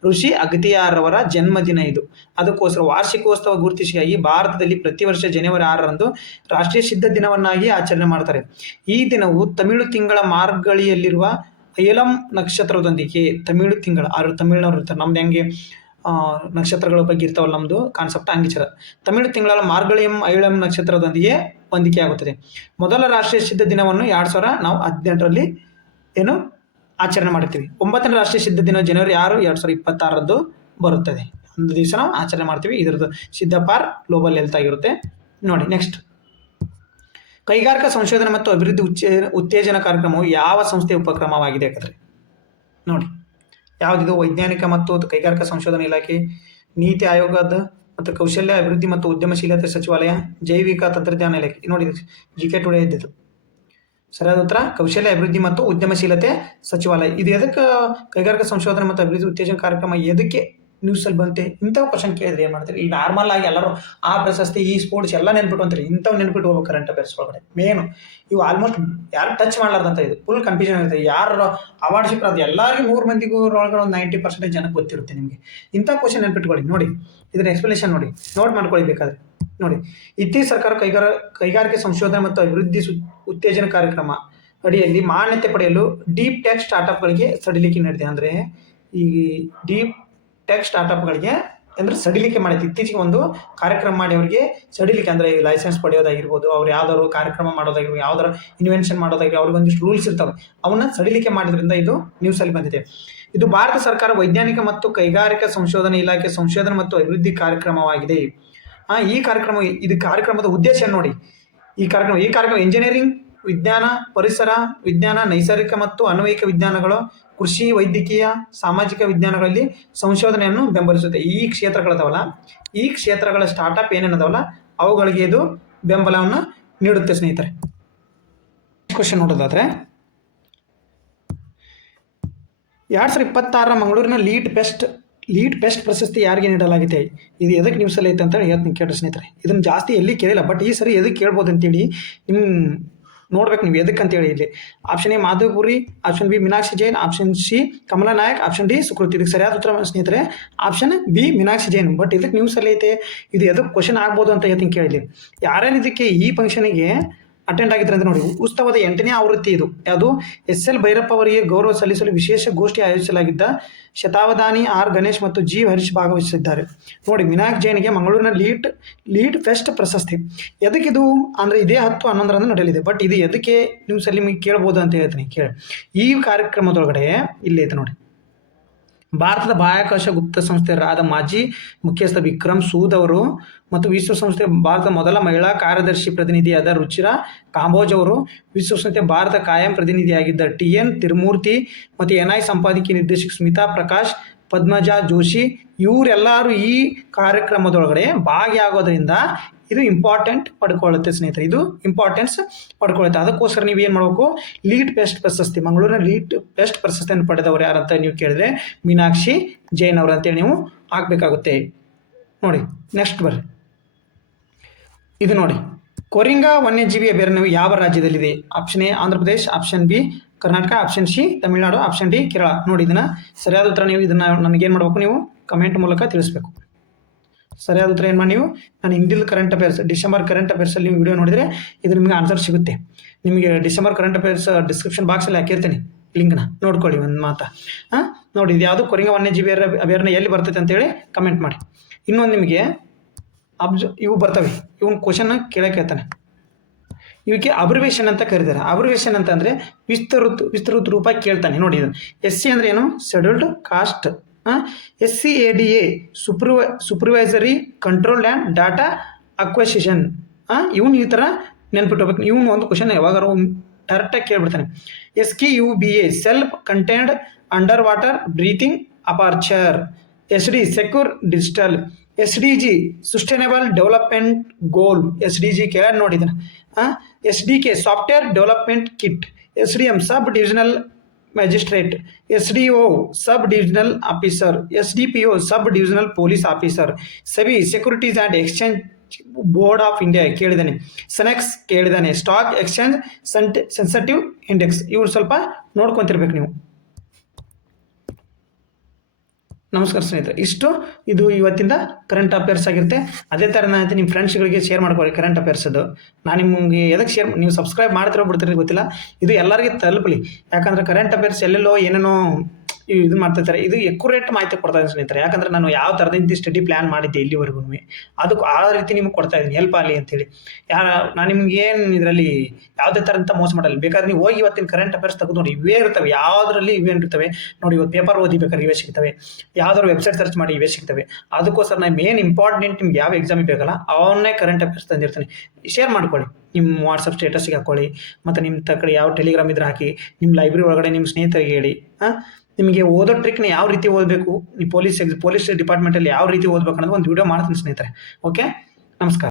ಋಷಿ ಅಗತ್ಯರವರ ಜನ್ಮದಿನ ಇದು. ಅದಕ್ಕೋಸ್ಕರ ವಾರ್ಷಿಕೋತ್ಸವ ಗುರುತಿಸಿಗಾಗಿ ಭಾರತದಲ್ಲಿ ಪ್ರತಿ ವರ್ಷ ಜನವರಿ 6ರಂದು ರಾಷ್ಟ್ರೀಯ ಸಿದ್ಧ ದಿನವನ್ನಾಗಿ ಆಚರಣೆ ಮಾಡ್ತಾರೆ. ಈ ದಿನವು ತಮಿಳು ತಿಂಗಳ ಮಾರ್ಗಳಿಯಲ್ಲಿರುವ ಏಲಂ ನಕ್ಷತ್ರದೊಂದಿಗೆ, ತಮಿಳು ತಿಂಗಳ ತಮಿಳ್ನವ್ರು ಇರ್ತಾರೆ, ನಮ್ದು ಹೆಂಗೆ ನಕ್ಷತ್ರಗಳ ಬಗ್ಗೆ ಇರ್ತಾವಲ್ಲ ನಮ್ಮದು ಕಾನ್ಸೆಪ್ಟ್ ಹಂಗಿಚರ. ತಮಿಳು ತಿಂಗಳ ಮಾರ್ಗಳಿಯಂ ಐಳಂ ನಕ್ಷತ್ರದೊಂದಿಗೆ ಹೊಂದಿಕೆ ಆಗುತ್ತದೆ. ಮೊದಲ ರಾಷ್ಟ್ರೀಯ ಸಿದ್ಧ ದಿನವನ್ನು 2018ರಲ್ಲಿ ಏನು ಆಚರಣೆ ಮಾಡ್ತೀವಿ. 9ನೇ ರಾಷ್ಟ್ರೀಯ ಸಿದ್ಧ ದಿನ ಜನವರಿ 6, 2026ರಂದು ಬರುತ್ತದೆ. ಒಂದು ದಿವಸ ನಾವು ಆಚರಣೆ ಮಾಡ್ತೀವಿ. ಇದರದ್ದು ಸಿದ್ಧ ಫಾರ್ ಗ್ಲೋಬಲ್ ಹೆಲ್ತ್ ಆಗಿರುತ್ತೆ ನೋಡಿ. ನೆಕ್ಸ್ಟ್, ಕೈಗಾರಿಕಾ ಸಂಶೋಧನೆ ಮತ್ತು ಅಭಿವೃದ್ಧಿ ಉತ್ತೇಜನ ಕಾರ್ಯಕ್ರಮವು ಯಾವ ಸಂಸ್ಥೆಯ ಉಪಕ್ರಮವಾಗಿದೆ ಯಾಕಂದರೆ ನೋಡಿ. ಯಾವುದಿದು? ವೈಜ್ಞಾನಿಕ ಮತ್ತು ಕೈಗಾರಿಕಾ ಸಂಶೋಧನಾ ಇಲಾಖೆ, ನೀತಿ ಆಯೋಗದ ಮತ್ತು ಕೌಶಲ್ಯ ಅಭಿವೃದ್ಧಿ ಮತ್ತು ಉದ್ಯಮಶೀಲತೆ ಸಚಿವಾಲಯ, ಜೈವಿಕ ತಂತ್ರಜ್ಞಾನ ಇಲಾಖೆ. ನೋಡಿ GK ಟುಡೇ ಇದ್ದಿದ್ದು. ಸರಿಯಾದ ಉತ್ತರ ಕೌಶಲ್ಯ ಅಭಿವೃದ್ಧಿ ಮತ್ತು ಉದ್ಯಮಶೀಲತೆ ಸಚಿವಾಲಯ. ಇದು ಎದಕ್ಕೆ ಕೈಗಾರಿಕಾ ಸಂಶೋಧನೆ ಮತ್ತು ಅಭಿವೃದ್ಧಿ ಉತ್ತೇಜನ ಕಾರ್ಯಕ್ರಮ ಎದಕ್ಕೆ ನ್ಯೂಸಲ್ಲಿ ಬಂತೆ? ಇಂಥವು ಕ್ವಶನ್ ಕೇಳಿದ್ರೆ ಏನು ಮಾಡ್ತೀರಿ? ಈ ನಾರ್ಮಲ್ ಆಗಿ ಎಲ್ಲರೂ ಆ ಪ್ರಶಸ್ತಿ ಈ ಸ್ಪೋರ್ಟ್ಸ್ ಎಲ್ಲ ನೆನ್ಪಿಟ್ಟು ಅಂತೀರಿ. ಇಂಥವು ನೆನ್ಪಿಟ್ಟು ಹೋಗ್ಬೇಕು ಕರೆಂಟ್ ಅಫೇರ್ಸ್ ಒಳಗಡೆ. ಮೇನು ಇವು ಆಲ್ಮೋಸ್ಟ್ ಯಾರು ಟಚ್ ಮಾಡಲಾರ್ದಂತ ಇದು ಫುಲ್ ಕನ್ಫ್ಯೂಷನ್ ಇರುತ್ತೆ. ಯಾರು ಅವಾರ್ಡ್ ಸಿಕ್ಕರು ಅದು ಎಲ್ಲರಿಗೂ 100 ಮಂದಿಗೂ ಒಳಗಡೆ ಒಂದು 90% ಜನಕ್ಕೆ ಗೊತ್ತಿರುತ್ತೆ ನಿಮಗೆ. ಇಂಥ ಕ್ವಶನ್ ನೆನ್ಪಿಟ್ಕೊಳ್ಳಿ. ನೋಡಿ ಇದರ ಎಕ್ಸ್ಪ್ಲನೇಷನ್ ನೋಡಿ, ನೋಟ್ ಮಾಡ್ಕೊಳ್ಳಿ ಬೇಕಾದ್ರೆ. ನೋಡಿ, ಇತ್ತೀಚೆಗೆ ಸರ್ಕಾರ ಕೈಗಾರಿಕೆ ಸಂಶೋಧನೆ ಮತ್ತು ಅಭಿವೃದ್ಧಿ ಉತ್ತೇಜನ ಕಾರ್ಯಕ್ರಮ ಅಡಿಯಲ್ಲಿ ಮಾನ್ಯತೆ ಪಡೆಯಲು ಡೀಪ್ ಟೆಕ್ ಸ್ಟಾರ್ಟಪ್ಗಳಿಗೆ ಸಡಿಲಿಕೆ ನೀಡಿದೆ. ಅಂದರೆ ಈ ಡೀಪ್ ಟೆಕ್ ಸ್ಟಾರ್ಟಪ್ಗಳಿಗೆ ಅಂದರೆ ಸಡಿಲಿಕೆ ಮಾಡಿದೆ. ಇತ್ತೀಚೆಗೆ ಒಂದು ಕಾರ್ಯಕ್ರಮ ಮಾಡಿ ಅವರಿಗೆ ಸಡಿಲಿಕೆ ಅಂದರೆ ಲೈಸೆನ್ಸ್ ಪಡೆಯೋದಾಗಿರ್ಬೋದು, ಅವ್ರು ಯಾವ್ದಾದ್ರು ಕಾರ್ಯಕ್ರಮ ಮಾಡೋದಾಗಿರ್ಬೋದು, ಯಾವ್ದಾರು ಇನ್ವೆನ್ಷನ್ ಮಾಡೋದಾಗಿರ್ಬೋದು, ಅವ್ರಿಗೆ ಒಂದಿಷ್ಟು ರೂಲ್ಸ್ ಇರ್ತವೆ, ಅವನ್ನ ಸಡಿಲಿಕೆ ಮಾಡೋದ್ರಿಂದ ಇದು ನ್ಯೂಸಲ್ಲಿ ಬಂದಿದೆ. ಇದು ಭಾರತ ಸರ್ಕಾರ ವೈಜ್ಞಾನಿಕ ಮತ್ತು ಕೈಗಾರಿಕಾ ಸಂಶೋಧನೆ ಇಲಾಖೆ ಸಂಶೋಧನೆ ಮತ್ತು ಅಭಿವೃದ್ಧಿ ಕಾರ್ಯಕ್ರಮವಾಗಿದೆ. ಈ ಕಾರ್ಯಕ್ರಮದ ಉದ್ದೇಶ ನೋಡಿ. ಈ ಕಾರ್ಯಕ್ರಮ ಇಂಜಿನಿಯರಿಂಗ್ ವಿಜ್ಞಾನ, ಪರಿಸರ ವಿಜ್ಞಾನ, ನೈಸರ್ಗಿಕ ಮತ್ತು ಅನ್ವಯಿಕ ವಿಜ್ಞಾನಗಳು, ಕೃಷಿ, ವೈದ್ಯಕೀಯ, ಸಾಮಾಜಿಕ ವಿಜ್ಞಾನಗಳಲ್ಲಿ ಸಂಶೋಧನೆಯನ್ನು ಬೆಂಬಲಿಸುತ್ತೆ. ಈ ಕ್ಷೇತ್ರಗಳದಾವಲ್ಲ, ಈ ಕ್ಷೇತ್ರಗಳ ಸ್ಟಾರ್ಟಪ್ ಏನೇನದಾವಲ್ಲ ಅವುಗಳಿಗೆ ಇದು ಬೆಂಬಲವನ್ನು ನೀಡುತ್ತೆ ಸ್ನೇಹಿತರೆ. ಕ್ವಶನ್ ನೋಡೋದಾದ್ರೆ 2026 ಮಂಗಳೂರಿನ ಲೀಡ್ ಬೆಸ್ಟ್ ಪ್ರಶಸ್ತಿ ಯಾರಿಗೆ ನೀಡಲಾಗಿದೆ? ಇದು ಎದಕ್ಕೆ ನ್ಯೂಸಲ್ಲಿ ಐತೆ ಅಂತೇಳಿ ಹೇಳ್ತೀನಿ ಕೇಳ್ರಿ ಸ್ನೇಹಿತರೆ. ಇದನ್ನು ಜಾಸ್ತಿ ಎಲ್ಲಿ ಕೇಳಿಲ್ಲ, ಬಟ್ ಈ ಸರಿ ಎದಕ್ಕೆ ಕೇಳ್ಬೋದು ಅಂತೇಳಿ ನಿಮ್ಮ ನೋಡ್ಬೇಕು ನೀವು ಎದಕ್ಕೆ ಅಂತೇಳಿ. ಇಲ್ಲಿ option A Madhavapuri, option B Meenakshi Jain, option C Kamala Nayak, option D Sukriti. ಇದಕ್ಕೆ ಸರಿಯಾದ ಉತ್ತರ ಸ್ನೇಹಿತರೆ option B Meenakshi Jain. But ಇದಕ್ಕೆ ನ್ಯೂಸಲ್ಲಿ ಐತೆ, ಇದು ಎದಕ್ಕೆ ಕ್ವಶನ್ ಆಗ್ಬೋದು ಅಂತ ಹೇಳ್ತೀನಿ ಕೇಳಿ. ಯಾರ್ಯಾರು ಇದಕ್ಕೆ ಈ ಫಂಕ್ಷನಿಗೆ ಅಟೆಂಡ್ ಆಗಿದ್ರೆ ಅಂತ ನೋಡಿ. ಉತ್ಸವದ 8ನೇ ಆವೃತ್ತಿ ಇದು. ಯಾವುದು SL ಭೈರಪ್ಪ ಅವರಿಗೆ ಗೌರವ ಸಲ್ಲಿಸಲು ವಿಶೇಷ ಗೋಷ್ಠಿ ಆಯೋಜಿಸಲಾಗಿದ್ದ ಶತಾವಧಾನಿ ಆರ್ ಗಣೇಶ್ ಮತ್ತು ಜಿ ಹರೀಶ್ ಭಾಗವಹಿಸಿದ್ದಾರೆ. ನೋಡಿ, ಮೀನಾಕ್ಷಿ ಜೈನ್ಗೆ ಮಂಗಳೂರಿನ ಲೀಡ್ ಫೆಸ್ಟ್ ಪ್ರಶಸ್ತಿ. ಎದಕ್ಕಿದು ಅಂದರೆ ಇದೇ 10-11 ನಡೆಯಲಿದೆ. ಬಟ್ ಇದು ಎದಕ್ಕೆ ನ್ಯೂಸಲ್ಲಿ ನಿಮಗೆ ಕೇಳ್ಬೋದು ಅಂತ ಹೇಳ್ತೀನಿ ಕೇಳಿ. ಈ ಕಾರ್ಯಕ್ರಮದೊಳಗಡೆ ಇಲ್ಲಿ ಐತೆ ನೋಡಿ, ಭಾರತದ ಬಾಹ್ಯಾಕಾಶ ಗುಪ್ತ ಸಂಸ್ಥೆ ರಾದ ಮಾಜಿ ಮುಖ್ಯಸ್ಥ ವಿಕ್ರಮ್ ಸೂದ್ ಅವರು ಮತ್ತು ವಿಶ್ವಸಂಸ್ಥೆ ಭಾರತದ ಮೊದಲ ಮಹಿಳಾ ಕಾರ್ಯದರ್ಶಿ ಪ್ರತಿನಿಧಿಯಾದ ರುಚಿರಾ ಕಾಂಬೋಜ್ ಅವರು, ವಿಶ್ವಸಂಸ್ಥೆ ಭಾರತ ಕಾಯಂ ಪ್ರತಿನಿಧಿಯಾಗಿದ್ದ TN ತಿರುಮೂರ್ತಿ ಮತ್ತು NI ಸಂಪಾದಕಿ ನಿರ್ದೇಶಕ ಸ್ಮಿತಾ ಪ್ರಕಾಶ್, ಪದ್ಮಜಾ ಜೋಶಿ ಇವರೆಲ್ಲರೂ ಈ ಕಾರ್ಯಕ್ರಮದೊಳಗಡೆ ಭಾಗಿಯಾಗೋದ್ರಿಂದ ಇದು ಇಂಪಾರ್ಟೆಂಟ್ ಪಡ್ಕೊಳ್ಳುತ್ತೆ ಸ್ನೇಹಿತರೆ. ಇದು ಇಂಪಾರ್ಟೆನ್ಸ್ ಪಡ್ಕೊಳ್ಳುತ್ತೆ. ಅದಕ್ಕೋಸ್ಕರ ನೀವು ಏನು ಮಾಡಬೇಕು, ಲೀಡ್ ಬೆಸ್ಟ್ ಪ್ರಶಸ್ತಿ, ಮಂಗಳೂರಿನ ಲೀಡ್ ಬೆಸ್ಟ್ ಪ್ರಶಸ್ತಿಯನ್ನು ಪಡೆದವರು ಯಾರಂತ ನೀವು ಕೇಳಿದ್ರೆ ಮೀನಾಕ್ಷಿ ಜೈನ್ ಅವರು ಅಂತೇಳಿ ನೀವು ಹಾಕಬೇಕಾಗುತ್ತೆ. ನೋಡಿ ನೆಕ್ಸ್ಟ್ ಬರ್ರಿ. ಇದು ನೋಡಿ, ಕೊರಿಂಗಾ ವನ್ಯಜೀವಿ ಅಭಯಾರಣ್ಯವು ಯಾವ ರಾಜ್ಯದಲ್ಲಿದೆ? Option A Andhra Pradesh, option B Karnataka, option C Tamil Nadu, option D Kerala. ನೋಡಿ ಇದನ್ನು ಸರಿಯಾದ ಉತ್ತರ ನೀವು ಇದನ್ನು ನನಗೇನು ಮಾಡಬೇಕು, ನೀವು ಕಮೆಂಟ್ ಮೂಲಕ ತಿಳಿಸ್ಬೇಕು. ಸರಿಯಾದ ಉತ್ತರ ಏನು ಮಾಡಿ ನೀವು ನಾನು ಹಿಂದಿಲ್ ಕರೆಂಟ್ ಅಫೇರ್ಸ್ ಡಿಸೆಂಬರ್ ಕರೆಂಟ್ ಅಫೇರ್ಸಲ್ಲಿ ನೀವು ವಿಡಿಯೋ ನೋಡಿದರೆ ಇದು ನಿಮಗೆ ಆನ್ಸರ್ ಸಿಗುತ್ತೆ. ನಿಮಗೆ ಡಿಸೆಂಬರ್ ಕರೆಂಟ್ ಅಫೇರ್ಸ್ ಡಿಸ್ಕ್ರಿಪ್ಷನ್ ಬಾಕ್ಸಲ್ಲಿ ಹಾಕಿರ್ತೀನಿ, ಲಿಂಕ್ನ ನೋಡ್ಕೊಳ್ಳಿ ಒಂದು ಮಾತಾ. ನೋಡಿ, ಇದು ಯಾವುದು ಕೊರಿಂಗಾ ವನ್ಯಜೀವಿ ಅಭಯಾರಣ್ಯ ಎಲ್ಲಿ ಬರ್ತೈತೆ ಅಂತೇಳಿ ಕಮೆಂಟ್ ಮಾಡಿ. ಇನ್ನೊಂದು ನಿಮಗೆ ಇವು ಬರ್ತವೆ, ಇವನ್ ಕ್ವಶನ್ ಕೇಳ್ತಾನೆ. ಇವಕ್ಕೆ ಅಬ್ರಿವೇಷನ್ ಅಂತ ಕರೀತಾರೆ. ಅಬ್ರಿವೇಷನ್ ಅಂತಂದರೆ ವಿಸ್ತೃತ ರೂಪ ಕೇಳ್ತಾನೆ. ನೋಡಿ, ಇದು SC ಅಂದರೆ ಏನು, scheduled caste. SCADA supervisory control and data acquisition. ಇವನು ಈ ಥರ ನೆನ್ಪಿಟ್ಕೋಬೇಕು. ಇವನು ಒಂದು ಕ್ವಶನ್ ಯಾವಾಗಾರು ಡೈರೆಕ್ಟಾಗಿ ಕೇಳ್ಬಿಡ್ತಾನೆ. SKUBA self contained under water breathing aperture. SD secure digital. SDG sustainable development goal. SDG ಕೇಳಿ ನೋಡಿದ್ದಾನೆ. SDK software development kit. SDM sub divisional magistrate. SDO sub divisional officer. SDPO sub divisional police officer. SEBI securities and exchange board of India ಕೇಳಿದ್ದಾನೆ. Sensex ಕೇಳಿದ್ದಾನೆ. Stock exchange sensitive index. ಇವ್ರು ಸ್ವಲ್ಪ ನೋಡ್ಕೊತಿರ್ಬೇಕು ನೀವು. ನಮಸ್ಕಾರ ಸ್ನೇಹಿತರೆ, ಇಷ್ಟು ಇದು ಇವತ್ತಿಂದ ಕರೆಂಟ್ ಅಫೇರ್ಸ್ ಆಗಿರುತ್ತೆ. ಅದೇ ಥರ ನಾನು ನಿಮ್ಮ ಫ್ರೆಂಡ್ಸ್ಗಳಿಗೆ ಶೇರ್ ಮಾಡ್ಕೊಳ್ಳಿ ಕರೆಂಟ್ ಅಫೇರ್ಸದು. ನಾನು ನಿಮಗೆ ಎದಕ್ಕೆ ಶೇರ್, ನೀವು ಸಬ್ಸ್ಕ್ರೈಬ್ ಮಾಡ್ತಿರೋ ಬಿಡ್ತೀರಿ ಗೊತ್ತಿಲ್ಲ, ಇದು ಎಲ್ಲರಿಗೆ ತಲುಪಲಿ. ಯಾಕಂದರೆ ಕರೆಂಟ್ ಅಫೇರ್ಸ್ ಎಲ್ಲೆಲ್ಲೋ ಏನೇನೋ ಇದು ಮಾಡ್ತಿರ್ತಾರೆ. ಇದು ಎಕ್ಯುರೇಟ್ ಮಾಹಿತಿ ಕೊಡ್ತಾ ಇದ್ದೀನಿ ಸ್ನೇಹಿತರೆ. ಯಾಕಂದರೆ ನಾನು ಯಾವ ಥರದಿಂದ ಸ್ಟಡಿ ಪ್ಲ್ಯಾನ್ ಮಾಡಿದ್ದೆ ಇಲ್ಲಿವರೆಗೂ, ಅದಕ್ಕೆ ಆ ರೀತಿ ನಿಮ್ಗೆ ಕೊಡ್ತಾ ಇದ್ದೀನಿ, ಹೆಲ್ಪ್ ಆಗಲಿ ಅಂತೇಳಿ. ನಾನು ನಿಮ್ಗೆ ಏನು ಇದರಲ್ಲಿ ಯಾವುದೇ ಥರ ಅಂತ ಮೋಸ ಮಾಡಲ್ಲ. ಬೇಕಾದ್ರೆ ನೀವು ಹೋಗಿ ಇವತ್ತಿನ ಕರೆಂಟ್ ಅಫೇರ್ಸ್ ತೆಗೆದು ನೋಡಿ, ಇವೇ ಇರ್ತವೆ, ಯಾವುದರಲ್ಲಿ ಇವೇ ಇರ್ತವೆ ನೋಡಿ. ಇವತ್ತು ಪೇಪರ್ ಓದಿ ಬೇಕಾದ್ರೆ ಇವೇ ಸಿಗ್ತವೆ, ಯಾವ್ದಾದ್ರು ವೆಬ್ಸೈಟ್ ಸರ್ಚ್ ಮಾಡಿ ಇವೇ ಸಿಗ್ತವೆ. ಅದಕ್ಕೋಸ್ಕರ ನಾನು ಮೇನ್ ಇಂಪಾರ್ಟೆಂಟ್ ನಿಮ್ಗೆ ಯಾವ ಎಕ್ಸಾಮಿಗೆ ಬೇಕಲ್ಲ ಅವನ್ನೇ ಕರೆಂಟ್ ಅಫೇರ್ಸ್ ತಂದಿರ್ತೀನಿ. ಶೇರ್ ಮಾಡ್ಕೊಳ್ಳಿ, ನಿಮ್ಮ ವಾಟ್ಸಪ್ ಸ್ಟೇಟಸ್ಗೆ ಹಾಕ್ಕೊಳ್ಳಿ, ಮತ್ತು ನಿಮ್ಮ ಕಡೆ ಯಾವ ಟೆಲಿಗ್ರಾಮ್ ಇದ್ರೆ ಹಾಕಿ, ನಿಮ್ಮ ಲೈಬ್ರರಿ ಒಳಗಡೆ ನಿಮ್ಮ ಸ್ನೇಹಿತರಿಗೆ ಹೇಳಿ. ನಿಮಗೆ ಓದೋ ಟ್ರಿಕ್ನ ಯಾವ ರೀತಿ ಓದಬೇಕು, ನೀವು ಪೊಲೀಸ್ ಡಿಪಾರ್ಟ್ಮೆಂಟಲ್ಲಿ ಯಾವ ರೀತಿ ಓದಬೇಕು ಅನ್ನೋದು ಒಂದು ವಿಡಿಯೋ ಮಾಡ್ತೀನಿ ಸ್ನೇಹಿತರೆ. ಓಕೆ, ನಮಸ್ಕಾರ.